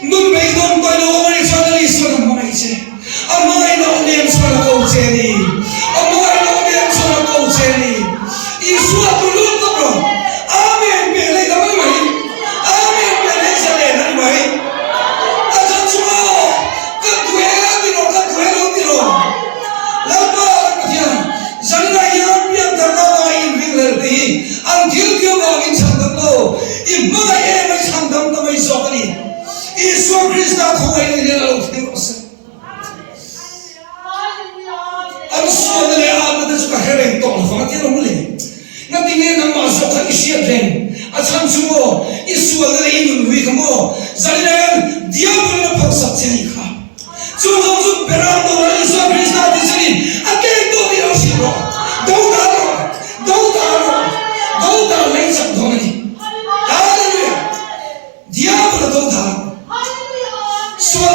nun bay don koy lo mari chadali so na mai che amai no nem so na ko che ni amai no nem so na ko che ni isu tu lu to bro amen be le da mai amen be le sa le na mai ajan chuo ka tue la ti ro la ba ka tia jan na ya pi ta na wa in ring le ti an gil gil ba in chang dam lo i ma ye mai chang dam ta mai so ka ni Yesus Kristus kau ini dia lalu terus. Amsu adalah apa tu juga hereng tong, fakir mulai. Nanti ni nama masuk kan isian ren. Asam semua Yesus adalah ini lui kamu. Zalim dia boleh paksa cerita. Cuma berapa orang Yesus Kristus di sini. Akan itu dia siapa? Daudah lencang dong ni. Haleluya. Dia boleh daudah.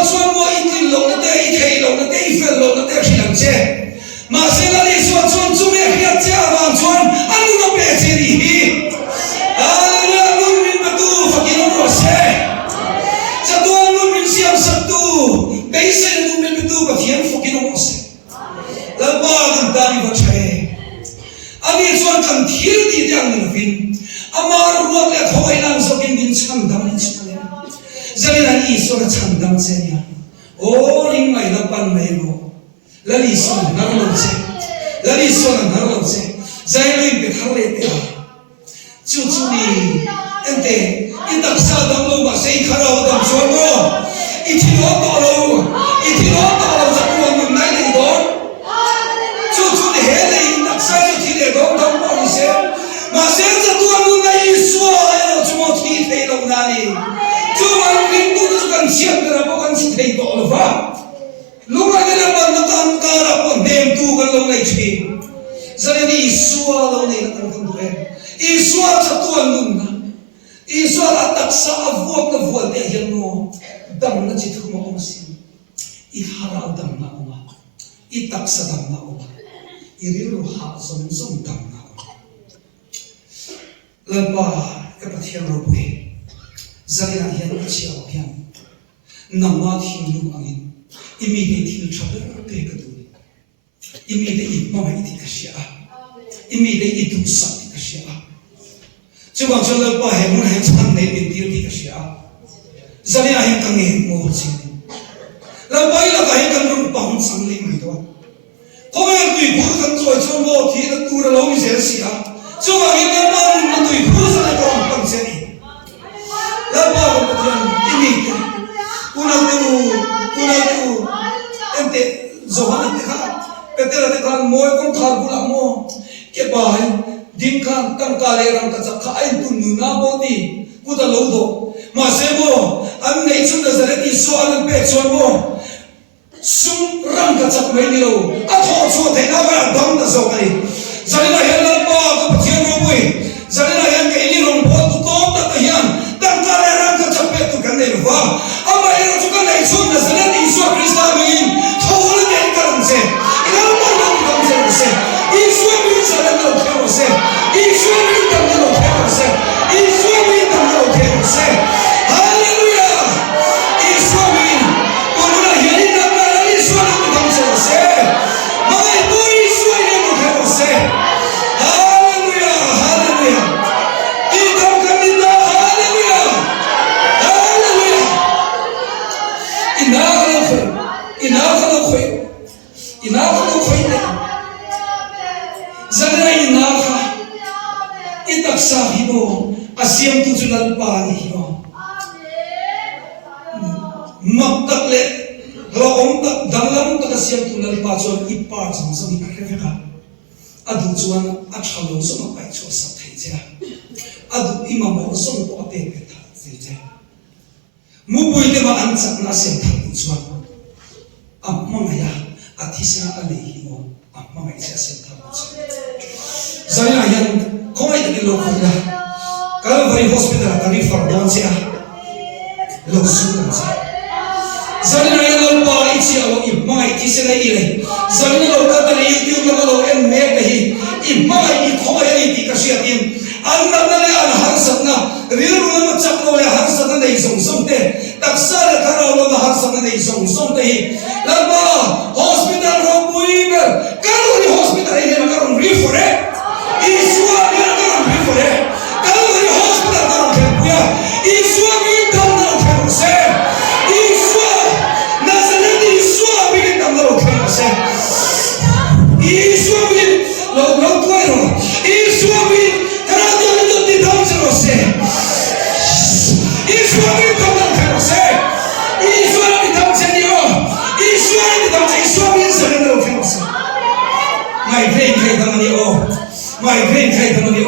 Suan mo itin lo na te ikay lo na te ifel lo na te khilang che masela ni suan chume khia cha wa chuan anu na pe che ri hi ala nun min batu fakin ro se cha do nun min siam satu be se nun min batu ba thian fakin ro se la ba kan ta ni ba che ani chuan kan thir ti dang ni fin amar ruat le thoi nang so kin din chang dam ni chang Jangan isu orang candang saya, orang mai lapan mai lo, lalu isu naruh saya, saya lebih berharap dia, cucu ni, ente, kita sadam lo masih kharau dam suamo, itu lo satu orang naik itu, cucu ni hele kita saya tidak dam polisi, masih satu orang naik isu ayo cuma kita lo nani. Cuma itu tu kan siap berapa kan si teh itu apa? Lupa kita bermakan karapa nem tu kan lo naik sih. Jadi ni Isua lo naik kan tu Isua satu anu na. Israel atak sa avuak na vual te yan mo dam na jitu mo omasin ihara dam na oma itak sa dam na oma iriru ha som dam na oma laba kapathian robui zakina yan chiao yan nama thinu angin imi thil thaber pe kadu imi de ipma iti kasia imi de itu sakti kasia Cuma kalau apa hemun hem sang ne bintir di kasih zali ahem kang ne mo sini labai la kahe kang rum pahun sang le mai to ko yang tui bu kang choi chon mo thi na tu ra lo mi se sia cuma hin na ba na tui bu sa na ko pang se ni la ba ko tian ini una tu ente zohan te kha petela te kang mo ko khar bu la mo ke ba din kan tam kale ram ka chakha ai tu nu na bo ti puta lo do ma se mo an nei chun da zare ti so an pe chon mo sum ram ka chak mai ni lo a tho cho te na ba dam da so kai zare na hel na ba ka pathian ro bui zare na yan ke ni rom bo tu to ta ta yan tam kale ram ka chak pe tu kan nei wa ama ero chu kan nei chun da zare ti so krista mi tho le ke kan se ina mo no kan se Isu mi zare na lo se Isu mi tam na lo se Isu mi tam na lo se Hallelujah Isu mi koruna yeni tam na Isu na tam se mai tu Isu ni lo se Hallelujah Hallelujah Itam kanita Hallelujah Hallelujah Ina Zana inaka itak sa himo asyam tu junal pa ni himo maktakle laom tak danglam tak asyam tu nal pa chuan ipar jang so ni akreveka adu chuan athalo so ma pai chu sa thei ja adu imamo so ko ate pe tha se ja mu bui de ma an chak na sem tha chuan amma ya athisa ale himo amma mai sa sem tha Saya yang komai tadi lokunda, Calvary Hospital tadi fardon sia, loksukan sia. Saya yang lupa isi awak imai kisah ini. Saya lupa tadi YouTube lalu emme tadi imai komai ini kasih tim. Anda nale an harsatna, riru nama caklo ya harsatna dari song teh. Tak salah karena nama harsatna dari song teh. Lalu hospital robui ber, kalau di hospital ini makan refore. Isua dia kan bifore. Kalau di hospital kan kepuya. Isua minta nak kerja. Isua nazaret Isua minta nak kerja. Isua minta lo tuero. Isua minta kerja itu tidak selesai. Isua minta nak kerja. Isua minta jadi Isua minta Isua minta nak kerja. My brain kaya ni My brain kaya ni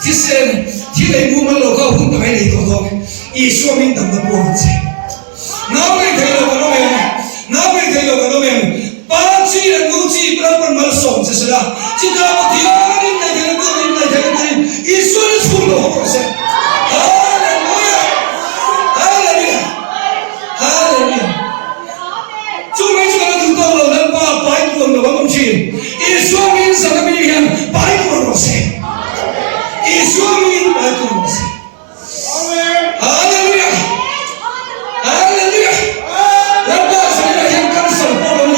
Tisen tilai buman lo kau pun tak ada itu tu. Isu minta berbuat je. Nabi kaya lo kalau Panci dan nuci berapa malsom sesudah. Jika dia ni Isu ni sepuluh orang se. Hallelujah, Hallelujah, Hallelujah. Cuma tu tahu lo nampak baik pun lo bangun sih. Isu minta kami yang baik pun se. Isu minta baik pun se. Hallelujah, Hallelujah. Lepas saya yang kanser pun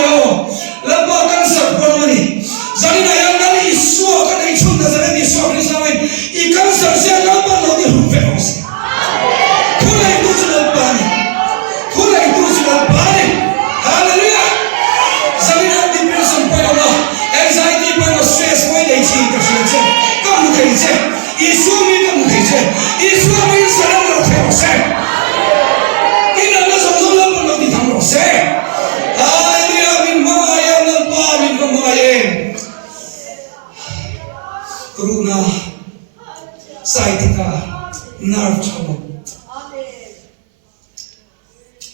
lepas kanser pun ni. Saya yang dari Isu kan Isu dah saya Isu ni sampai ikan saya lepas lo di rumah se. Kulai itu sudah bani. Hallelujah. Saya depression pun Allah, anxiety pun Allah, stress pun dah isi kerja. Kamu kerja. Isu ni kamu kerja. Isu ni saya nak kerja. Ini adalah sesuatu yang perlu ditanggung. Hallelujah. Min maya lalpa min maya. Karuna saya kita nerve trouble.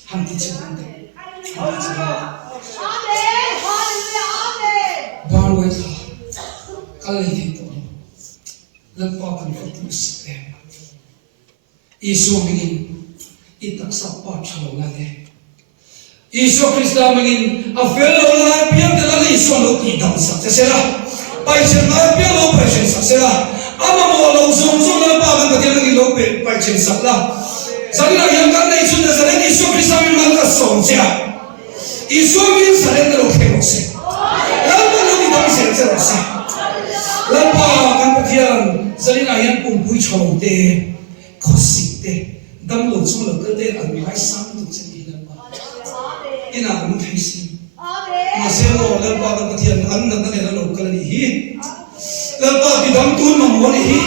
Hanti cakap. Baru itu kali itu lepas kan fokus Isu mingin itak sapa chalo lale. Isu Krista mingin afelo la piang de la isu lo idam saksesela. Paisen la piang lo paisen saksela. Ama mo lo zong la ba kan de mingin lo paisen sakla. Sari na yang kan isu de sare isu Krista mingin mal ka songja. Isu mingin sare de lo khemose. Lama lo idam saksela. Lama kan patian sari na yang pui chalo de khosik de dam lo chung lo ka de an mai sang tu chen ina ang thaisi ma se lo la pa ka pathian an na ne lo kal ni hi la pa ti dam tu ma mo ni hi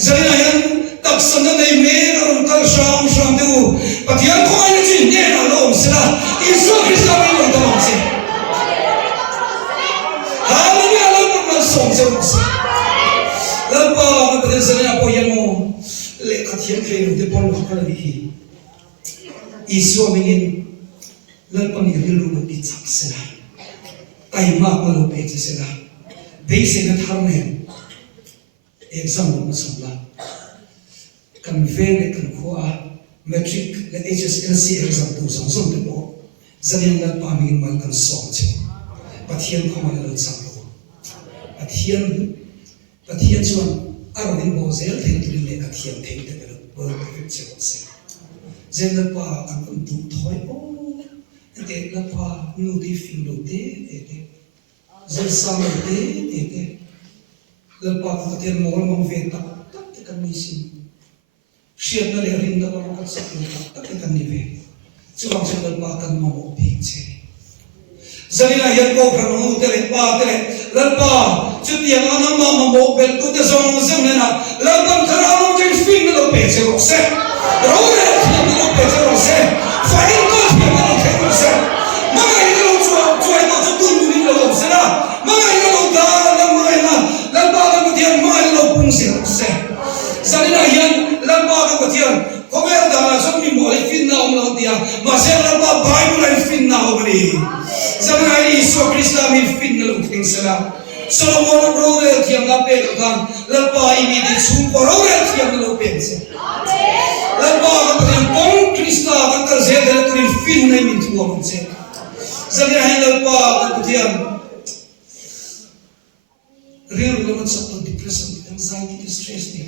zaina yan tak san na nei me ron kal sham de u pathian ko ai ni ne na lo sila isu krista mi lo da se haleluya la pa ma song se la pa ka pathian zaina po yan mo le khathian khe de pon lo kal ni hi isu mingin lalpan yarilu mo itsak sila tay mak malo pe sila basic na tharne exam mo masala kan vene kan khoa metric na HSLC exam tu song de po zanian lalpa mingin mal kan song che pathian ko mal lo sak lo pathian chuan arin bo zel theng tu le pathian theng de lo perfect che se zel lalpa kan du thoi po te la pa nu di fin lo te zel sam te la pa ka te mo mo ve ta te kan ni sin shiat na le rin da ka sa ta te kan ni ve chuang chen la pa kan mo pi che zalina yan ko kan mu te le pa la pa chu ti ang ana ma mo bel tu te song sem na la pa khara mo te fin lo pe che ro se ro re ti lo pe che ro se fa in ko ti lo ke ro se mga ilo chuai ma chu tun ni lo se na mga ilo da la ma na la pa ka mo tian ma ilo pung se ro se zalina yan la pa ka mo tian ko ver da na so mi mo le fin na om lo dia ma se la pa bible le fin na o ni zalina isu krista mi fin na lo king sala Solomon ro re tiang la pe kan la pa I mi de chung ko ro re tiang lo pe se la pa ka mo tian pong krista kan ka se de tu fin na mi tu om se zalina hen la pa ka mo tian real lemon sa depression anxiety distress ni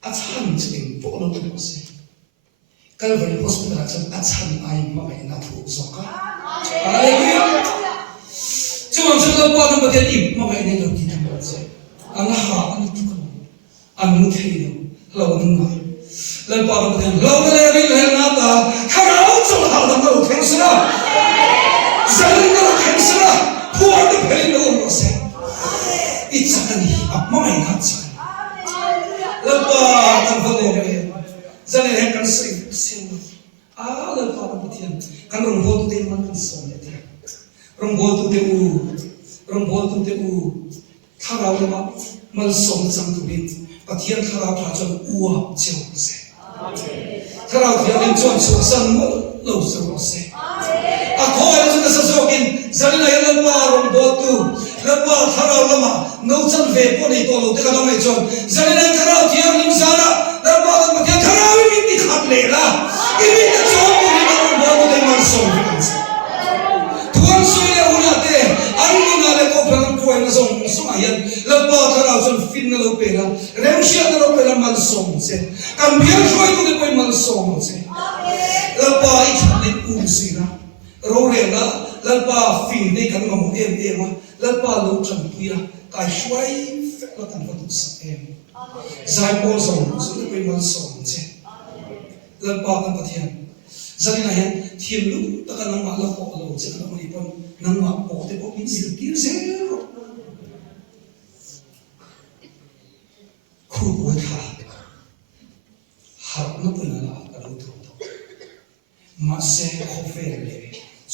athan ching po lo ko se Calvary Hospital chan athan ai ma mai na thu so ka hallelujah chuang chen la pa kan pa tian im ma mai ne lo ki tham se an ha an tu ka an mu thei lo an ma la pa kan pa tian lo le ri le na ta kha ra zo ha la lo thei sa zalin lo thei sa poor the pain lo se it's a ni ma mai na cha Lapa kan fale zane he kan sai sen lapa kan patian kan rong bol tu te man kan son le rong bol tu te u thara ma mal som chang tu bin patian thara pha chon uwa cheu se thara thia bin chon chu san lo so se a khoi chu sa so kin zane la lapa rong bol tu lapa thara lama no chan ve po ni to lo te ka lo mai chon zane la thara thia nim sara lapa kan patian thara mi ti khat le la I mi ta chon ko ni ka rong bol tu te man som bin se tuan sui le una te an ni na le ko phan ko na song song ayan lapa thara chon fin na lo pe la rem shia na lo pe la man som se kan biar choi ko te ko man som se lapa I chan le u si na ro re la lapa fin de kan mo em lapa lo chan puya kai shwai fe la kan fa tu sa em zai po song so te ko man som se lapa kan pathian zalina hen thim lu ta kan ma la po lo che kan mo ipon nang ma po te po min sil ki se khu wo tha har no pun la ka lo tu ma se kho fe le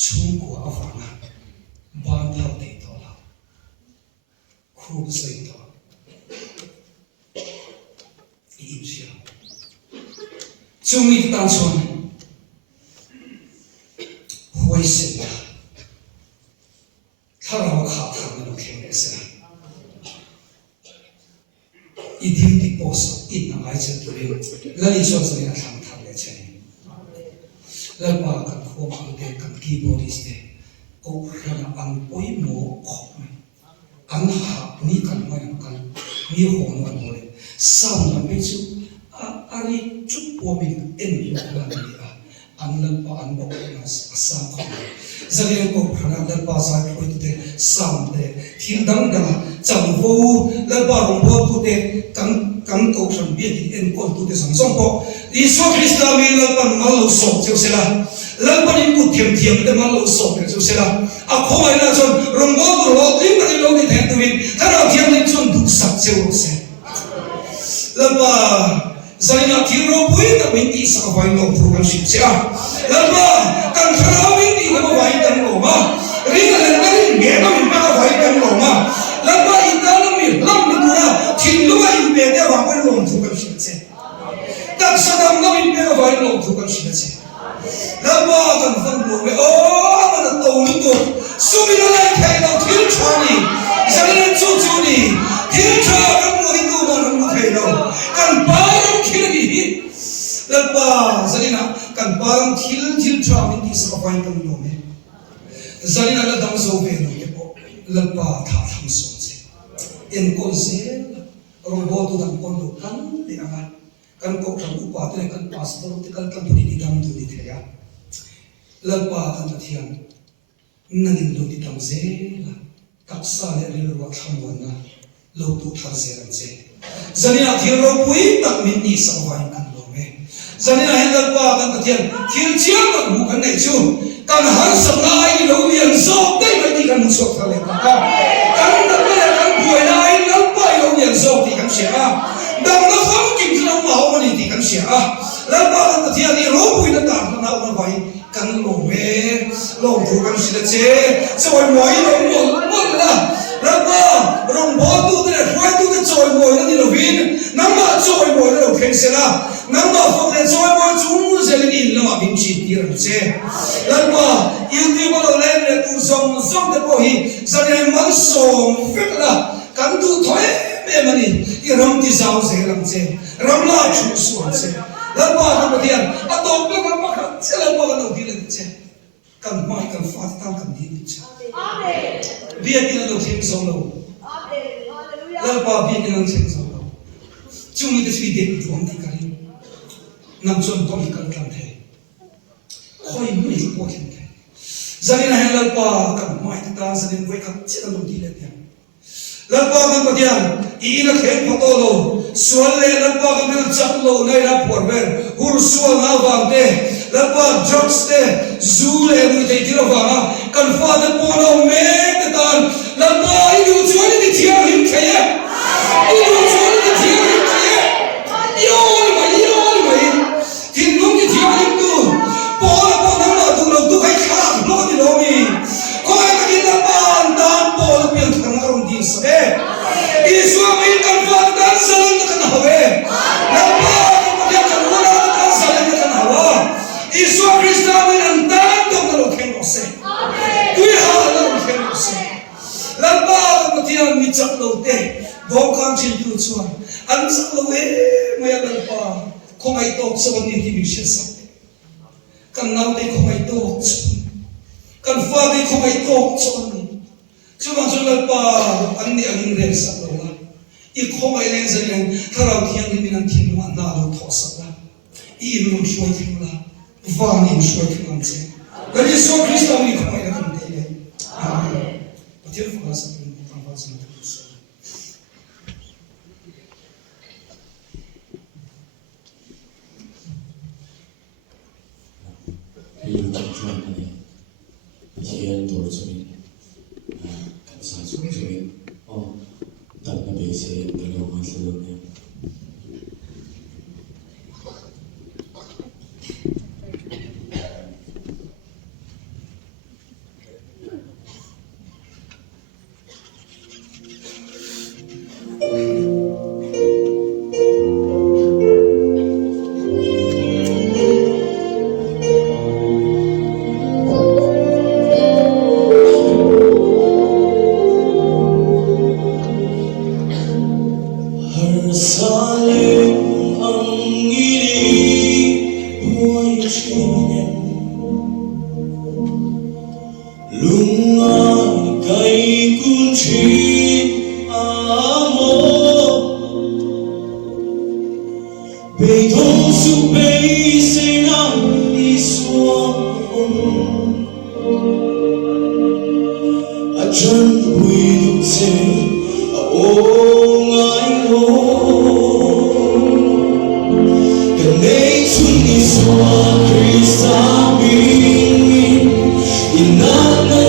chung ko avanga ban tha te to la khu se to I sia chung mi ta chon hoi se la thara kha thang no khe se idim di posa in ang ay sa tuloy lali so sa nila sang thale che lalpa kan ko ang de kan keyboardist de ko rana ang poi mo ko ang ha ni kan mo kan ni ho no kan hole sound na me chu ari chu po min en yu kan ni ang lalpa ang bo na asa ko zalian ko rana lalpa sa ko de sound de hindang da chang vo lalpa rong bo tu de kan ko sang bia di en ko tu de sang song ko iso krista mi lalpa malo so chu sela lalpa ni ku thiam thiam de malo so chu sela a ko ai na chon rong bo tu lo tim na lo ni the tu win thara thiam ni chon du sak chu se lalpa zalina thiro pui ta min ti sa vai no pru kan sim se lalpa kan thara min ti na vai tan lo ma ri na le na ri nge na min ma vai tan lo ma lalpa ita na mi lam ni tu na thin lu ai be de wa ko lo tu kan sim se tak sa dam na min be vai lo tu kan sim se lalpa kan fan lo me o na to ni tu su mi na lai thai lo thil cha ni zalina chu chu ni thil cha kan mo ni tu ma na thai lo kan pa lalpa zalina kan parang thil cha min ti sa pain kan lo me zalina la dam so ve no po lalpa tha tham so che en ko se robo tu dam kon lo kan ni anga kan ko tham upa te kan pastor te kan kan ni dam tu ni the ya lalpa kan thiam nanin lo ti dam ze la taksa le ri lo tham wan na lo tu thar se ran che zalina thil ro pui tak min ni sa pain kan zalina hendal pa kan kathian thil chiang kan mu kan nei chu kan har sam na ai lo lian so dai mai ti kan so thale ka kan na le kan buai na ai lo pa lo lian so ti kan sia dam na kham kim lo ma ho ni ti kan sia la pa kan kathian ni ro pui na ta na na vai kan lo me lo thu kan sia che choi moi lo mo la la pa rong bo tu de khoi tu de choi moi na ni lo vin nam ma choi moi lo khen se la nang ma phong le choi mo chung se le in lo bim chi ti ran che lan ma youtube lo le le tu song de po hi za ne man song fet la kan tu thoi me mani i ram ti sao se ram che ram la chu su che lan ma ka dian a to pe ka ma ka che lan ma ka no di le che kan mai kan fa ta kan di che amen bia ti lo thim so lo amen hallelujah lan pa bia ti lo thim so lo chung ni de sui de tu om ti ka nam chon to kan kan the khoi mi ko kin the zalina helal pa kan mai ta zalin voi khap che lo di le tiam lal pa kan ko tiam I ina khen photo lo sual le lal pa kan mel chak lo nai ra por ver hur sual na wang te lal pa jokes te zu le mu te tiro wa kan fa de po lo me te tan lal pa I du chon ni thia him khaya I du chon ni thia him khaya yo chak lo te bo kam chil tu chuan an chak lo mai lan pa khomai tok so ni ti bi she sa kan nau te khomai tok kan fa te khomai tok chuan ni chuan lan pa an ni an ren sa lo la I khomai len zan yang tharau thiang ni min an thim ma na lo tho sa la I lu shoi thim la va ni shoi thim an che kan Yesu Kristo ni khomai la kan te le amen patir fa sa ni ta fa sa 이런 정중한데 기한 도로적인 사중적인 다른 배세 내려오고 있었네요. lung kai kun chi amo bei thong su bei se na i suam a chan bui du se a o ngai lo can nei chun ni suam Krista bin inana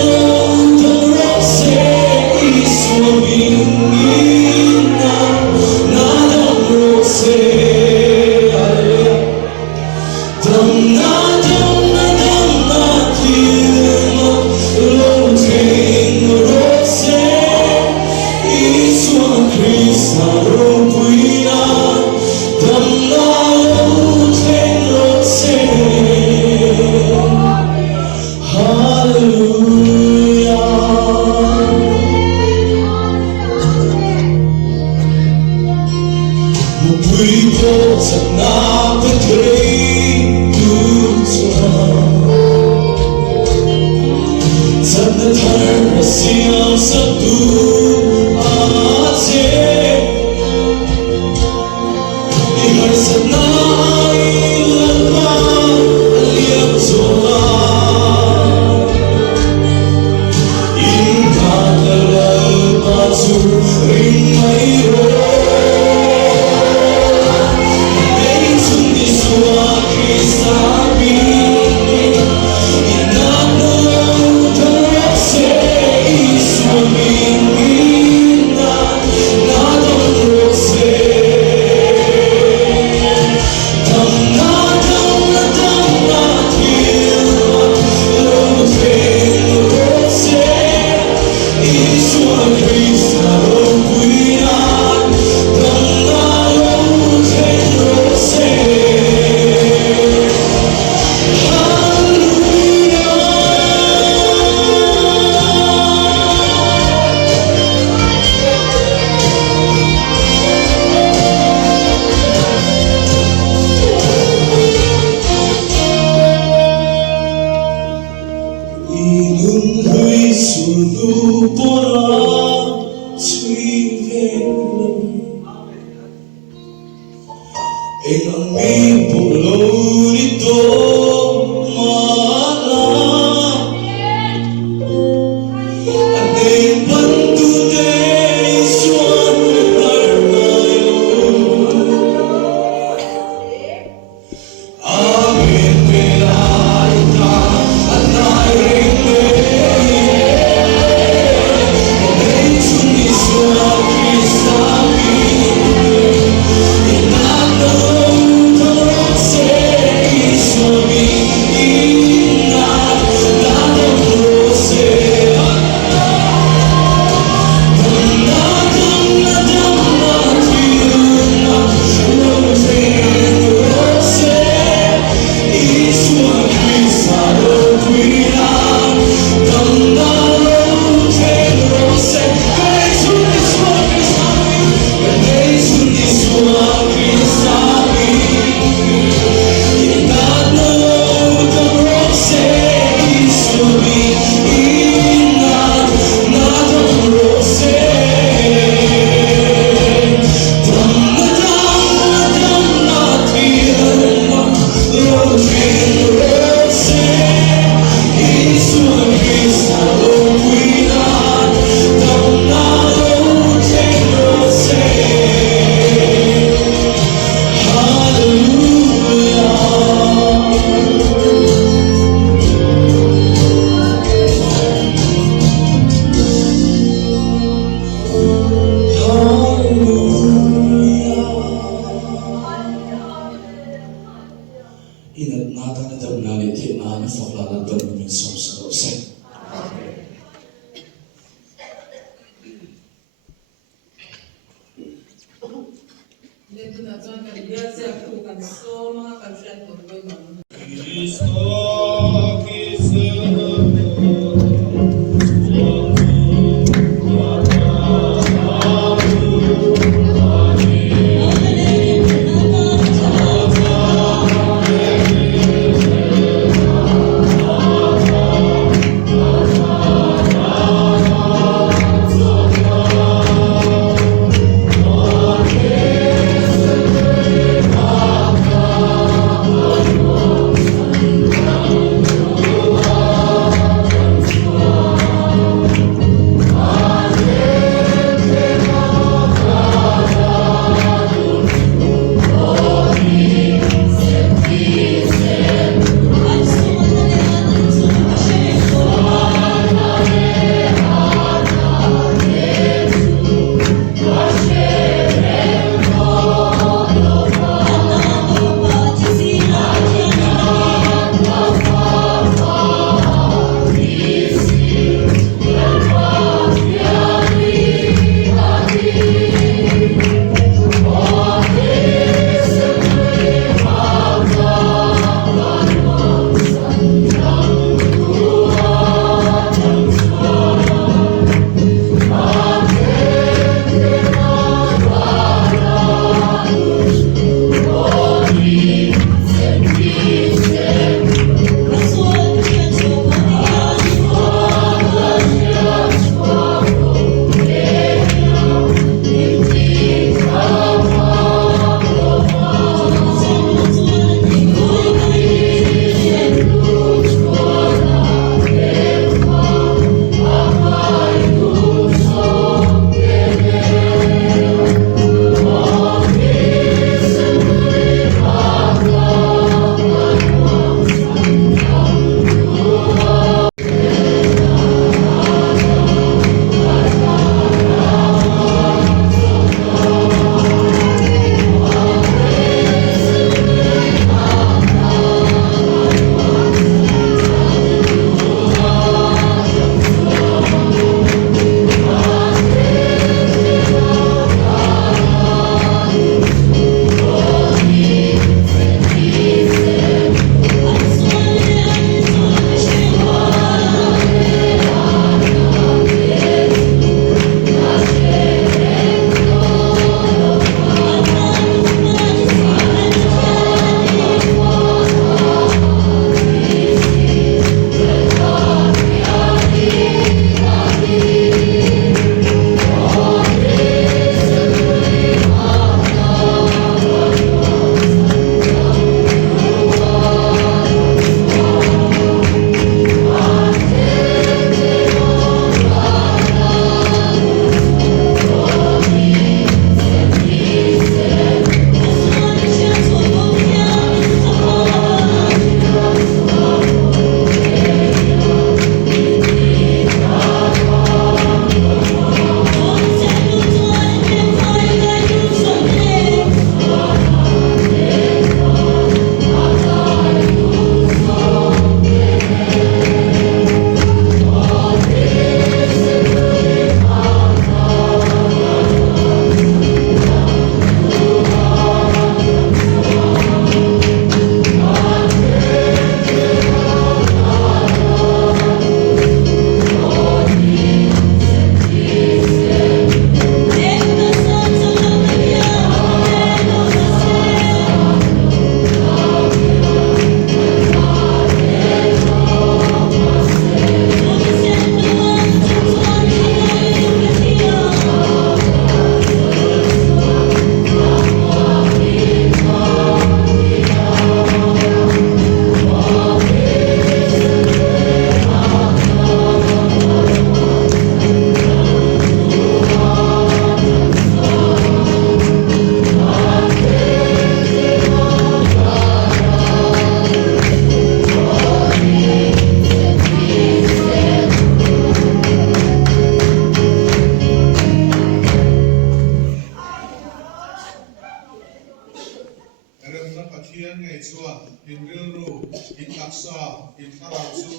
เรื่องนักปฏิญาณไงชวนอินเรื่องรู้อินทักษะอินทาราสุ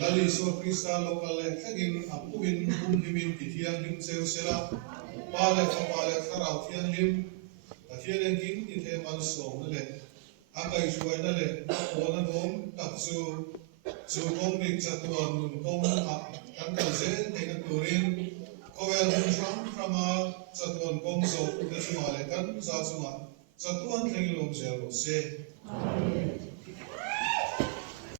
ลาลิโซคริสต์โลกาเลทักินอับวินอุนฮิมินกิทิยันลิมเซลเซลาปาเลฟปาเลทาราวทิยันลิมปฏิญาณกินอินเทมันสองนั่นแหละอากาศช่วยนั่นแหละโอนันโอมตักจูกงมิกจัตุวันนุนกงอับกันกัลเซนเทกันตูรินก็เวลมุนชังพระมาจัตุวันกงโซอุตจุมาเลกันซาจุมาจัตุวันเทงลมเซลโซเซ